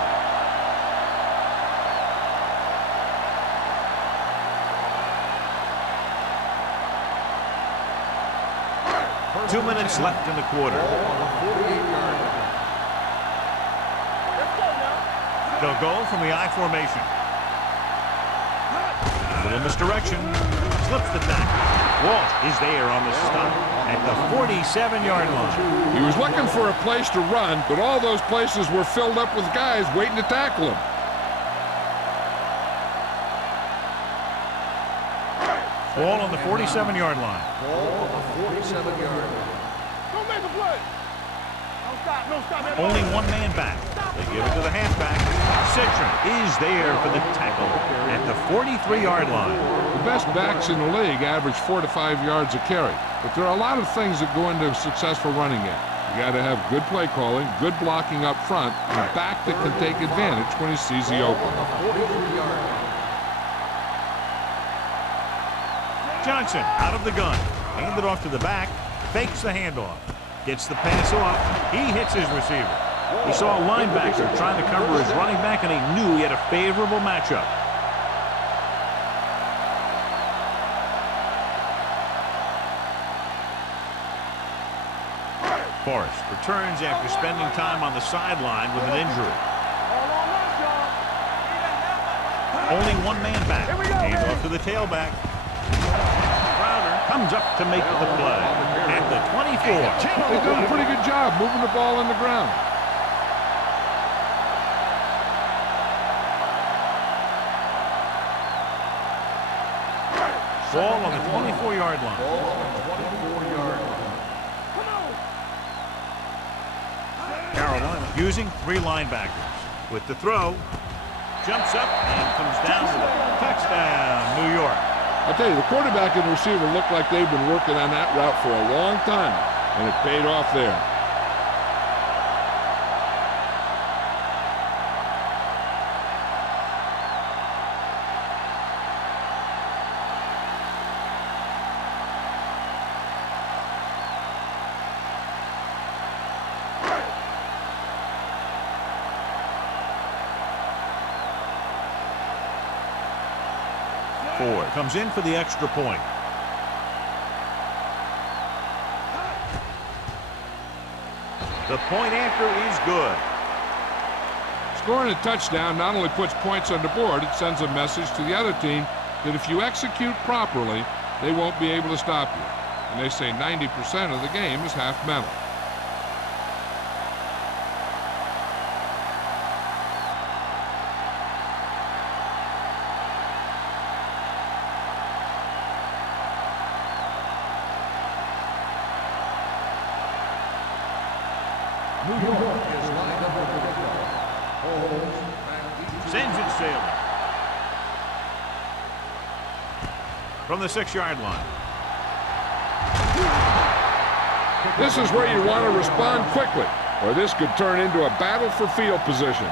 First 2 minutes left in the quarter. Ball on the 48-yard line. They'll go from the I formation. A little misdirection. Slips the tackle. Walt is there on the stop at the 47-yard line. He was looking for a place to run, but all those places were filled up with guys waiting to tackle him. Ball on the 47-yard line. Ball on the 47-yard line. Don't make a play. Don't stop. Don't stop. Only one man back. They give it to the halfback. Citron is there for the tackle at the 43-yard line. The best backs in the league average 4 to 5 yards a carry, but there are a lot of things that go into a successful running game. You got to have good play calling, good blocking up front, and a back that can take advantage when he sees the open. 43-yard line. Johnson out of the gun. Handed off to the back. Fakes the handoff. Gets the pass off. He hits his receiver. He saw a linebacker trying to cover his running back, and he knew he had a favorable matchup. Forrest returns after spending time on the sideline with an injury. Only one man back. Hand off to the tailback. Crowder comes up to make the play at the 24. They've done a pretty good job moving the ball on the ground. Ball on the 24-yard line. Ball on the 24-yard line. Carolina using 3 linebackers. With the throw, jumps up and comes down with a touchdown, New York. I'll tell you, the quarterback and the receiver look like they've been working on that route for a long time, and it paid off there. Ford comes in for the extra point. The point after is good. Scoring a touchdown not only puts points on the board, it sends a message to the other team that if you execute properly, they won't be able to stop you. And they say 90% of the game is half mental. New York is lined up with the kickoff. Holmes back deep. Sends it sailing. from the 6-yard line. This is where you want to respond quickly, or this could turn into a battle for field position.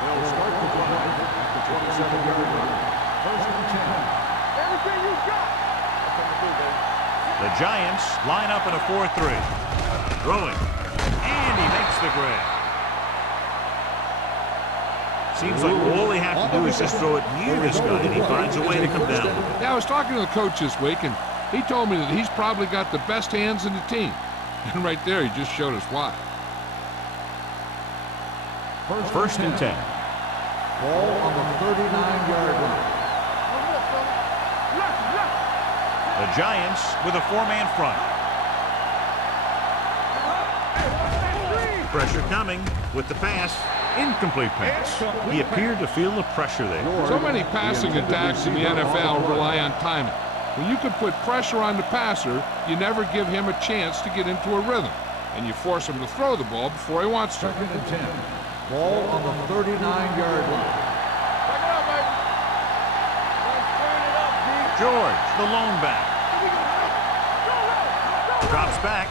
They'll start the drive at the 27-yard line. First and 10. Everything you got. The Giants line up in a 4-3. Throwing. And he makes the grab. Seems like all they have to do is just throw it near this guy, and he finds a way to come down with it. Yeah, I was talking to the coach this week, and he told me that he's probably got the best hands in the team. And right there, he just showed us why. First and 10. Ball on the 39-yard line. The Giants with a 4-man front. Pressure coming with the pass. Incomplete pass. He appeared to feel the pressure there. So many passing attacks in the NFL rely on timing. When you can put pressure on the passer, you never give him a chance to get into a rhythm, and you force him to throw the ball before he wants to. Second and 10. Ball on the 39-yard line. George, the lone back. Drops back.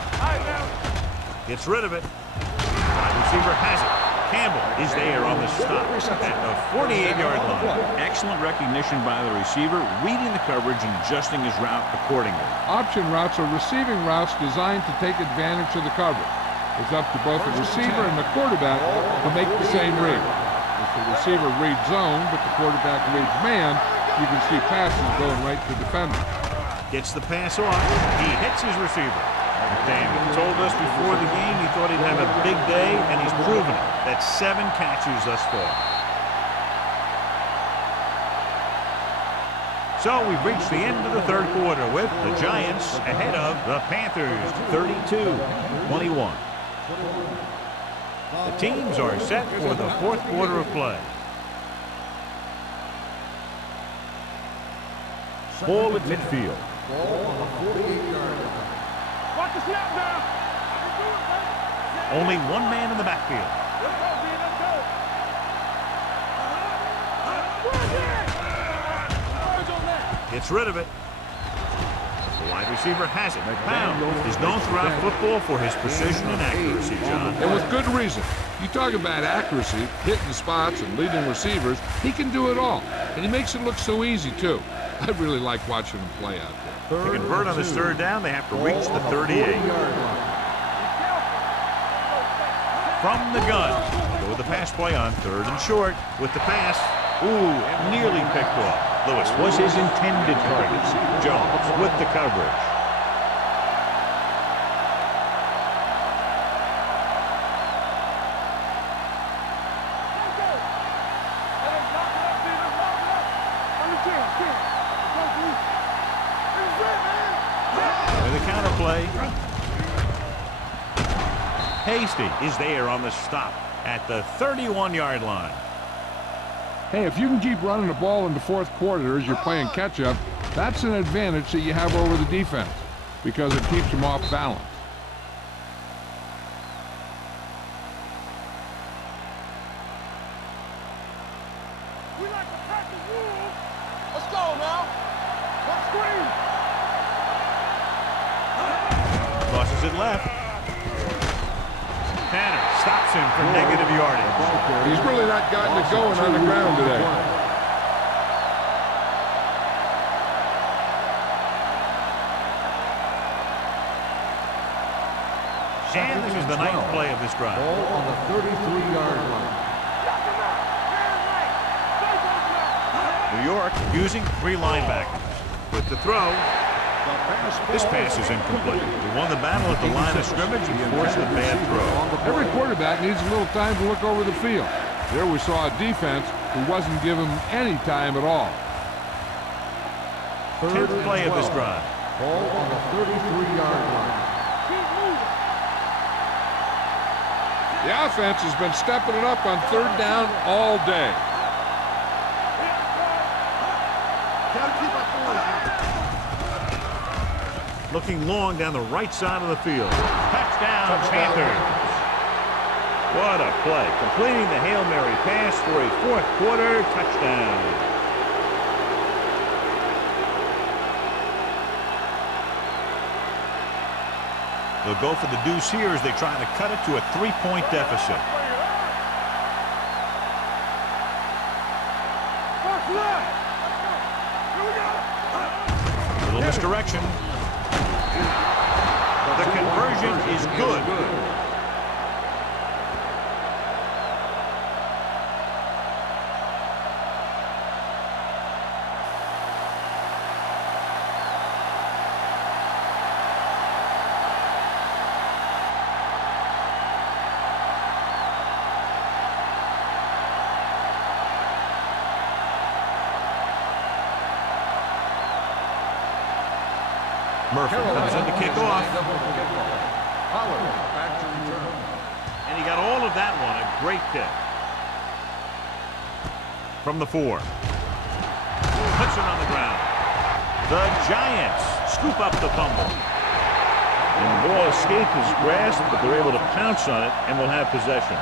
Gets rid of it. Wide receiver has it. Campbell is there on the stop at the 48-yard line. Excellent recognition by the receiver, reading the coverage and adjusting his route accordingly. Option routes are receiving routes designed to take advantage of the coverage. It's up to both the receiver and the quarterback to make the same read. If the receiver reads zone, but the quarterback reads man, you can see passes going right to defenders. Gets the pass off. He hits his receiver. McDaniel told us before the game he thought he'd have a big day, and he's proven it. That's 7 catches thus far. So we've reached the end of the third quarter with the Giants ahead of the Panthers 32-21. The teams are set for the fourth quarter of play. Ball at midfield. Ball on the 48-yard line. Watch the snap now. Only one man in the backfield. Let's go, D. Let's go. Gets rid of it. The wide receiver has it. Pound is known throughout football for his precision and accuracy, John. And with good reason. You talk about accuracy, hitting spots, and leading receivers, he can do it all. And he makes it look so easy, too. I really like watching him play out there. To convert on this third down, they have to reach the 38. From the gun. Go with the pass play on third and short. With the pass. Ooh, nearly picked off. Lewis was his intended target. Jones with the coverage. With the counter play. Hasty is there on the stop at the 31-yard line. Hey, if you can keep running the ball in the fourth quarter as you're playing catch-up, that's an advantage that you have over the defense because it keeps them off balance. We like to practice rules. Let's go now. Let's screen. Crosses it left. Tanner stops him for negative yardage. He's really not gotten it going on the ground today. And this is the ninth play of this drive. Ball on the 33-yard line. New York using 3 linebackers. With the throw, this pass is incomplete. He won the battle at the line of scrimmage and forced a bad throw. Every quarterback needs a little time to look over the field. There we saw a defense who wasn't given any time at all. 10th play of this drive. Ball on the 33-yard line. The offense has been stepping it up on third down all day. Looking long down the right side of the field. Touchdown, Panthers. What a play. Completing the Hail Mary pass for a fourth quarter touchdown. They'll go for the deuce here as they try to cut it to a 3-point deficit. Little misdirection. The conversion is good. Murphy comes in to kick off. And he got all of that one. A great pick. From the 4. Puts it on the ground. The Giants scoop up the fumble. And the ball escaped his grasp, but they're able to pounce on it and will have possession.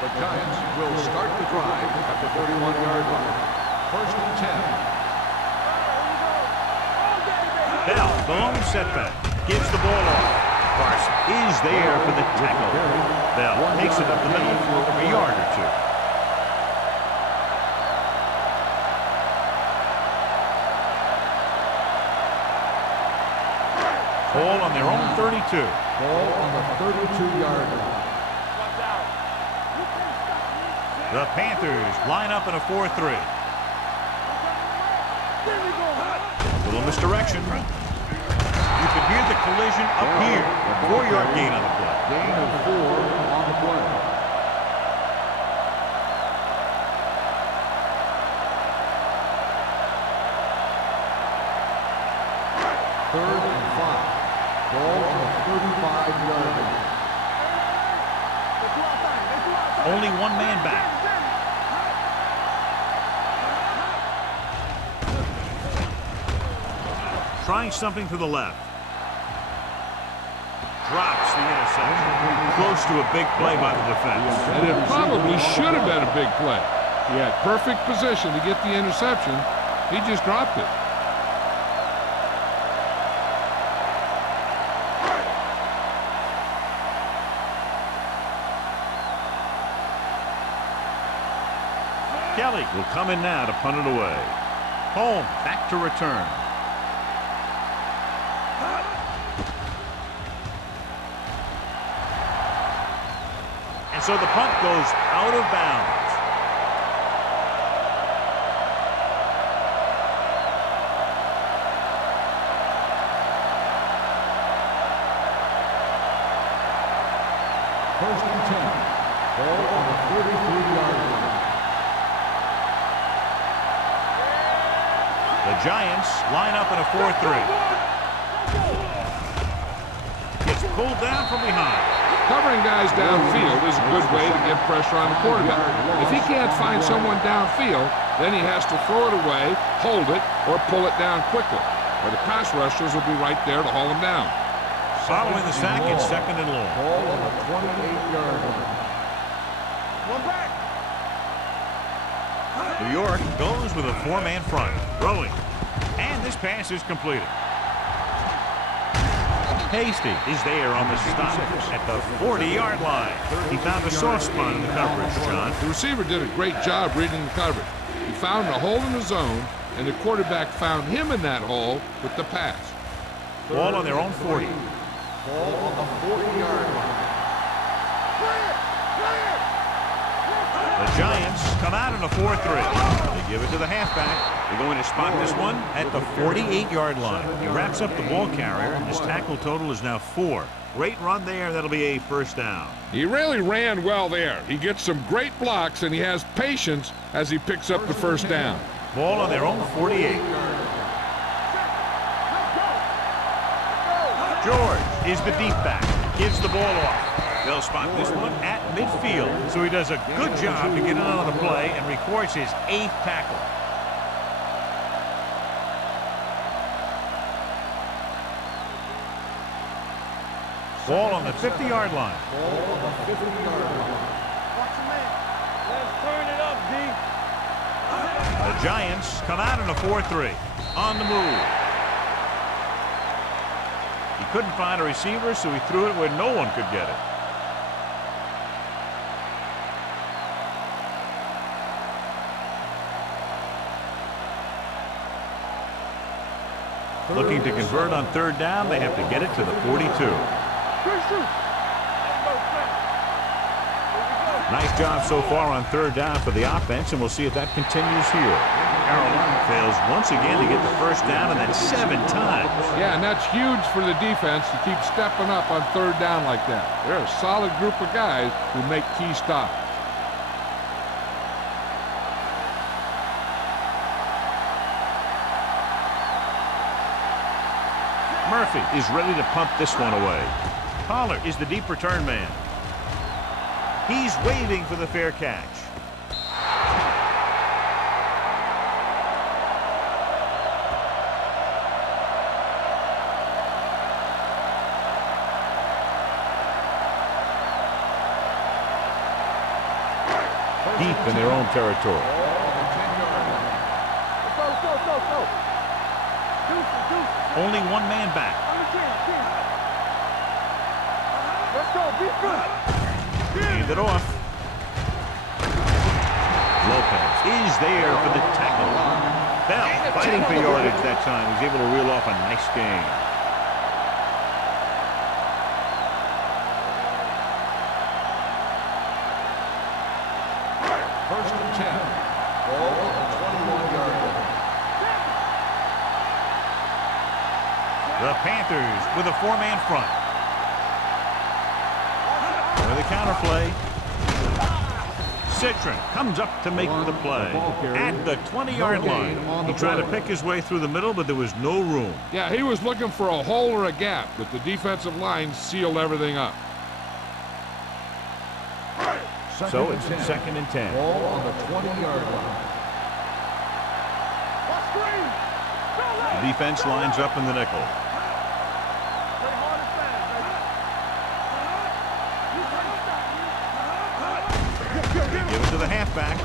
The Giants will start the drive at the 31-yard line. First and 10. Bell, the lone setback, gives the ball off. Carson is there for the tackle. Bell takes it up the middle for a yard or two. Ball on their own 32. Ball on the 32-yard line. The Panthers line up in a 4-3. Little misdirection. You can hear the collision up here. 4-yard gain on the play. Gain of 4 on the play. Third and 5. Ball on the 35-yard line. Only one man back. Trying something to the left. Drops the interception. Close to a big play by the defense. And it probably should have been a big play. He had perfect position to get the interception. He just dropped it. Kelly will come in now to punt it away. Home back to return. And so the punt goes out of bounds. First and 10. Ball on the 33-yard line. The Giants line up in a 4-3. Gets pulled down from behind. Covering guys downfield is a good way to get pressure on the quarterback. If he can't find someone downfield, then he has to throw it away, hold it, or pull it down quickly. Or the pass rushers will be right there to haul him down. Following the sack, it's second and long. Ball on the 28-yard line. One back. New York goes with a 4-man front. Throwing. And this pass is completed. Hasty is there on the stop at the 40-yard line. He found a soft spot in the coverage, John. The receiver did a great job reading the coverage. He found a hole in the zone, and the quarterback found him in that hole with the pass. Ball on their own 40. Ball on the 40-yard line. The Giants come out in a 4-3. They give it to the halfback. They're going to spot this one at the 48-yard line. He wraps up the ball carrier, and his tackle total is now 4. Great run there. That'll be a first down. He really ran well there. He gets some great blocks, and he has patience as he picks up the first down. Ball on their own 48. George is the deep back. Gives the ball off. They'll spot this one at midfield. So he does a good job to get in on the play and records his 8th tackle. Ball on the 50-yard line. Ball on the 50-yard line. Watch your man. Let's turn it up, D. The Giants come out in a 4-3. On the move. He couldn't find a receiver, so he threw it where no one could get it. Looking to convert on third down, they have to get it to the 42. Nice job so far on third down for the offense, and we'll see if that continues here. Carolina fails once again to get the first down, and that's 7 times. Yeah, and that's huge for the defense to keep stepping up on third down like that. They're a solid group of guys who make key stops. Murphy is ready to punt this one away. Pollard is the deep return man. He's waving for the fair catch. Deep in their own territory. Go. Deuce. Only one man back. Let's go. Be good. Hand it off. Lopez is there for the tackle. Bell fighting for yardage that time. He's able to reel off a nice gain. First and 10. Ball on the 21-yard line. The Panthers with a 4-man front. With a counterplay. Citron comes up to make the play at the 20-yard line. He tried to pick his way through the middle, but there was no room. Yeah, he was looking for a hole or a gap, but the defensive line sealed everything up. So it's 2nd and 10. Ball on the 20-yard line. The defense lines up in the nickel. Give it to the halfback.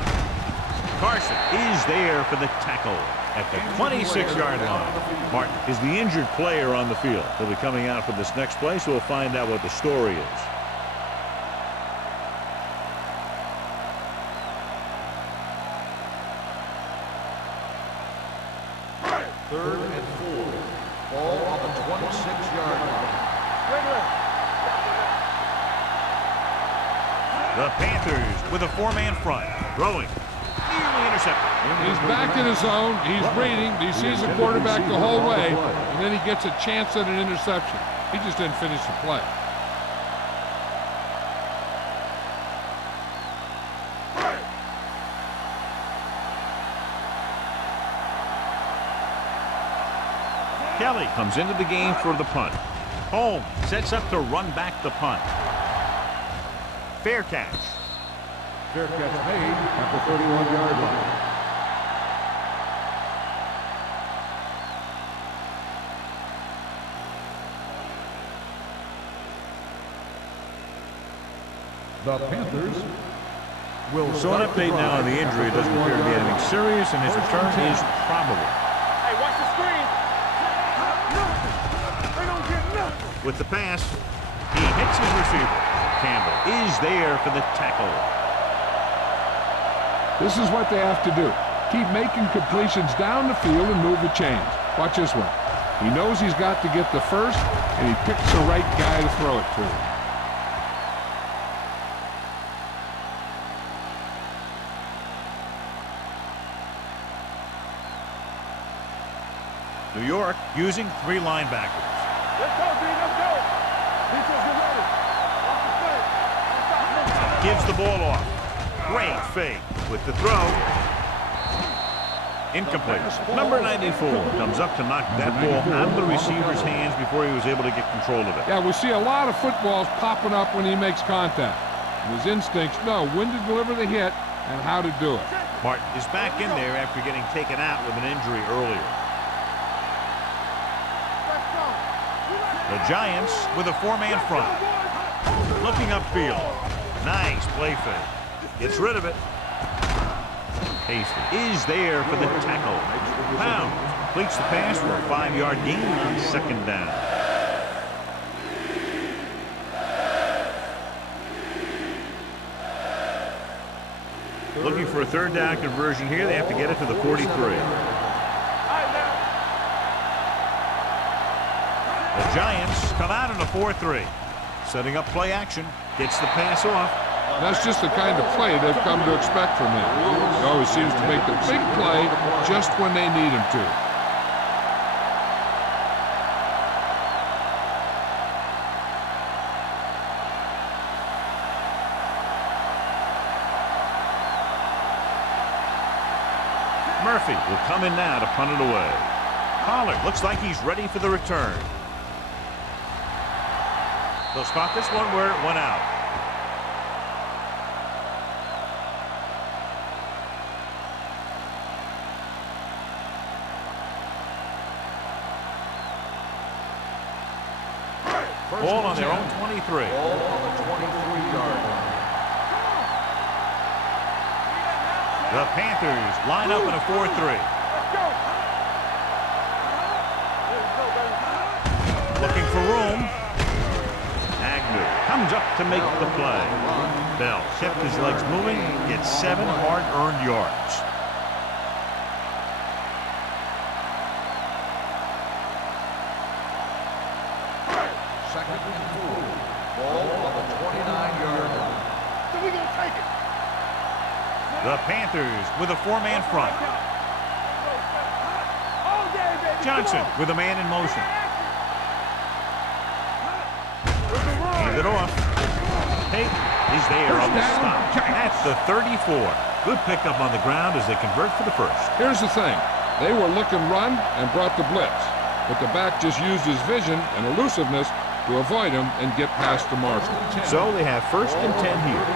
Carson is there for the tackle at the 26-yard line. Martin is the injured player on the field. He'll be coming out for this next play, so we'll find out what the story is. Third and 4. Ball on the 26-yard line. The Panthers with a 4-man front. Throwing. Nearly intercepted. He's back in his zone. He's reading. He sees the quarterback the whole way, and then he gets a chance at an interception. He just didn't finish the play. Kelly comes into the game for the punt. Holmes sets up to run back the punt. Fair catch. Fair catch made at the 31-yard line. The Panthers will So an update now on the injury. It doesn't appear to be anything serious, and his return is probable. Hey, watch the screen. They don't get nothing. With the pass, he hits his receiver. Campbell is there for the tackle. This is what they have to do. Keep making completions down the field and move the chains. Watch this one. He knows he's got to get the first, and he picks the right guy to throw it to. New York using 3 linebackers. Let's go, D. Let's go. Defense, get ready. Watch the play. Gives the ball off. Great fake with the throw. Incomplete. Number 94 comes up to knock that ball out of the receiver's hands before he was able to get control of it. Yeah, we see a lot of footballs popping up when he makes contact. And his instincts know when to deliver the hit and how to do it. Martin is back in there after getting taken out with an injury earlier. Let's go. The Giants with a 4-man front. Looking upfield. Nice play fake. Gets rid of it. Hasty is there for the tackle. Pound completes the pass for a 5-yard gain on 2nd down. Looking for a 3rd down conversion here. They have to get it to the 43. The Giants come out in a 4-3. Setting up play action. Gets the pass off. That's just the kind of play they've come to expect from him. He always seems to make the big play just when they need him to. Murphy will come in now to punt it away. Pollard looks like he's ready for the return. They'll spot this one where it went out. Ball on their own 23. Ball on the 23-yard line. The Panthers line up in a 4-3. Looking for room. Agnew comes up to make the play. Bell kept his legs moving, gets 7 hard-earned yards. Second and 4. Ball on the 29-yard line. So we gonna take it. The Panthers with a 4-man front. All day, baby. Johnson with a man in motion. Hand it off. Tate is there on the stop. At the 34. Good pickup on the ground as they convert for the first. Here's the thing. They were looking run and brought the blitz. But the back just used his vision and elusiveness to avoid him and get past the marshal. So they have 1st and 10 here.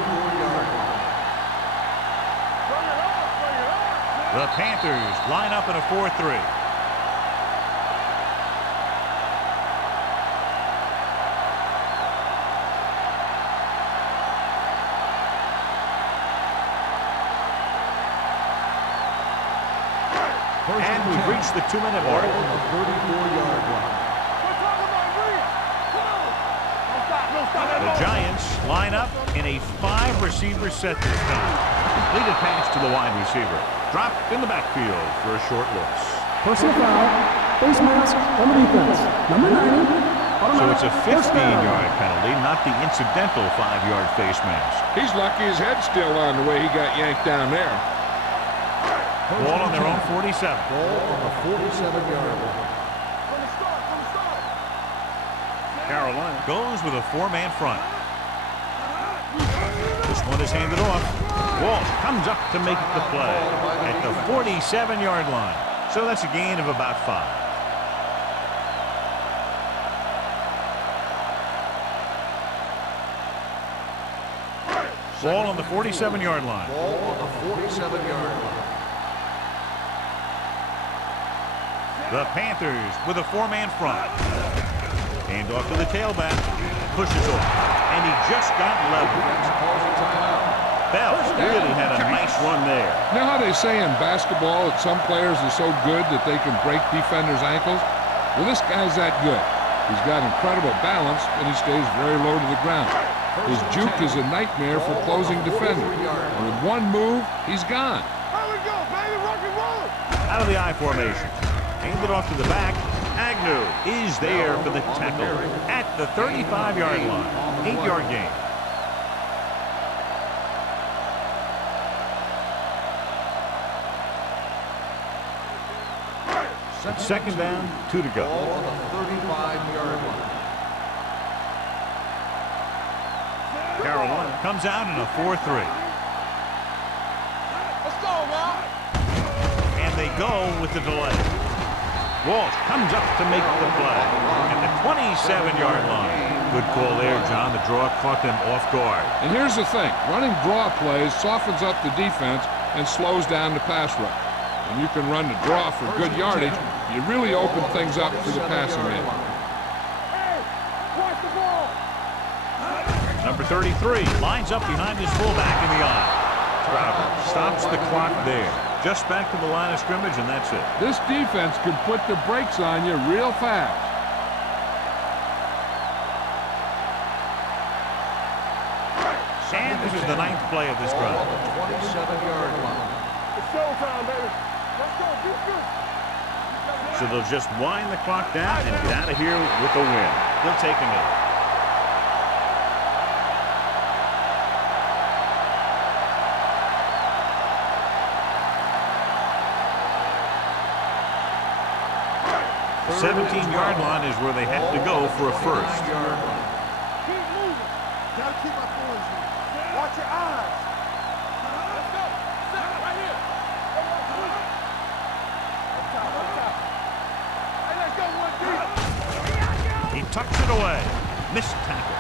The Panthers line up in a 4-3. And we've reached the 2-minute mark. On the 34-yard line. The Giants line up in a 5-receiver set this time. Completed pass to the wide receiver. Dropped in the backfield for a short loss. Personal foul. Face mask on the defense. Number 90. So it's a 15-yard penalty, not the incidental 5-yard face mask. He's lucky his head's still on the way he got yanked down there. Ball on their own 47. Ball on the 47-yard line. Carolina goes with a 4-man front. This one is handed off. Walsh comes up to make the play at the 47-yard line. So that's a gain of about 5. Ball on the 47-yard line. Ball on the 47-yard line. The Panthers with a 4-man front. Hand off to the tailback. Pushes off. And he just got level. Bell really had a nice run there. You know how they say in basketball that some players are so good that they can break defenders' ankles? Well, this guy's that good. He's got incredible balance, and he stays very low to the ground. His juke is a nightmare for closing defenders. And with one move, he's gone. Here we go, baby. Rock and roll. Out of the I formation. Handed off to the back. Agnew is there for the tackle at the 35-yard line. 8-yard gain. It's 2nd down, 2 to go. Ball on the 35-yard line. Carolina comes out in a 4-3. Let's go, man. And they go with the delay. Walsh comes up to make the play at the 27-yard line. Good call there, John. The draw caught them off guard. And here's the thing. Running draw plays softens up the defense and slows down the pass rush. When you can run the draw for good yardage, you really open things up for the passing game. 33 lines up behind his fullback in the eye. Crowder stops the clock there. Just back to the line of scrimmage, and that's it. This defense can put the brakes on you real fast. And this is the 9th play of this drive. 27-yard line. It's showtime, baby. Let's go. Defense. So they'll just wind the clock down and get out of here with a win. He'll take a minute. The 17-yard line is where they have to go for a first. Keep moving. Gotta keep my boys in. Watch your eyes. Let's go. Set right here. Up top. Hey, let's go, 1-3. He tucks it away. Missed tackle.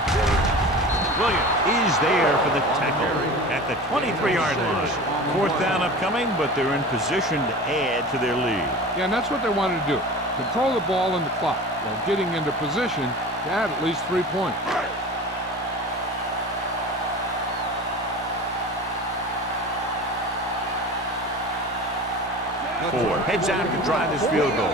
Williams is there for the tackle at the 23-yard line. 4th down upcoming, but they're in position to add to their lead. Yeah, and that's what they wanted to do. Control the ball and the clock while getting into position to add at least 3 points. Ford heads out to drive this field goal.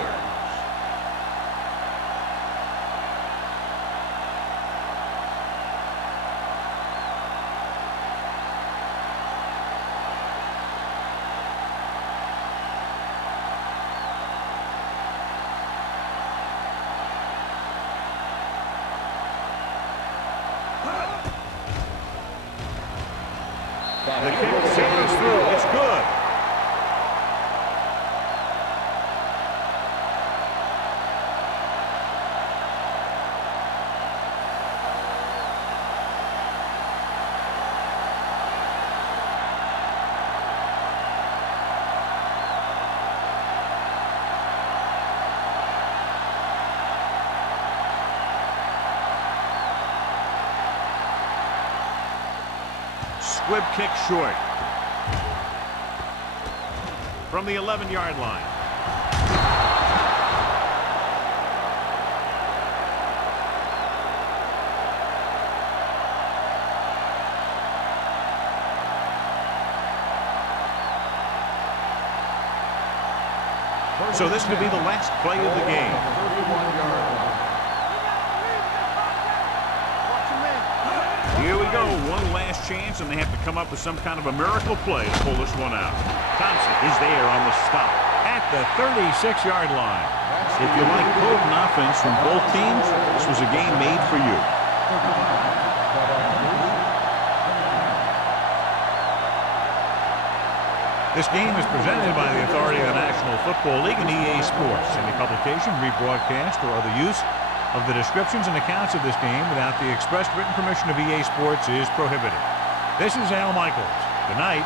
The kick sails through. It's good. Squib kick short. From the 11-yard line. So this could be the last play of the game. 31-yard line. Here we go, one last chance, and they have to come up with some kind of a miracle play to pull this one out. Thompson is there on the stop at the 36-yard line. If you like potent offense from both teams, this was a game made for you. This game is presented by the authority of the National Football League and EA Sports. Any publication, rebroadcast, or other use of the descriptions and accounts of this game without the express written permission of EA Sports is prohibited. This is Al Michaels. Good night.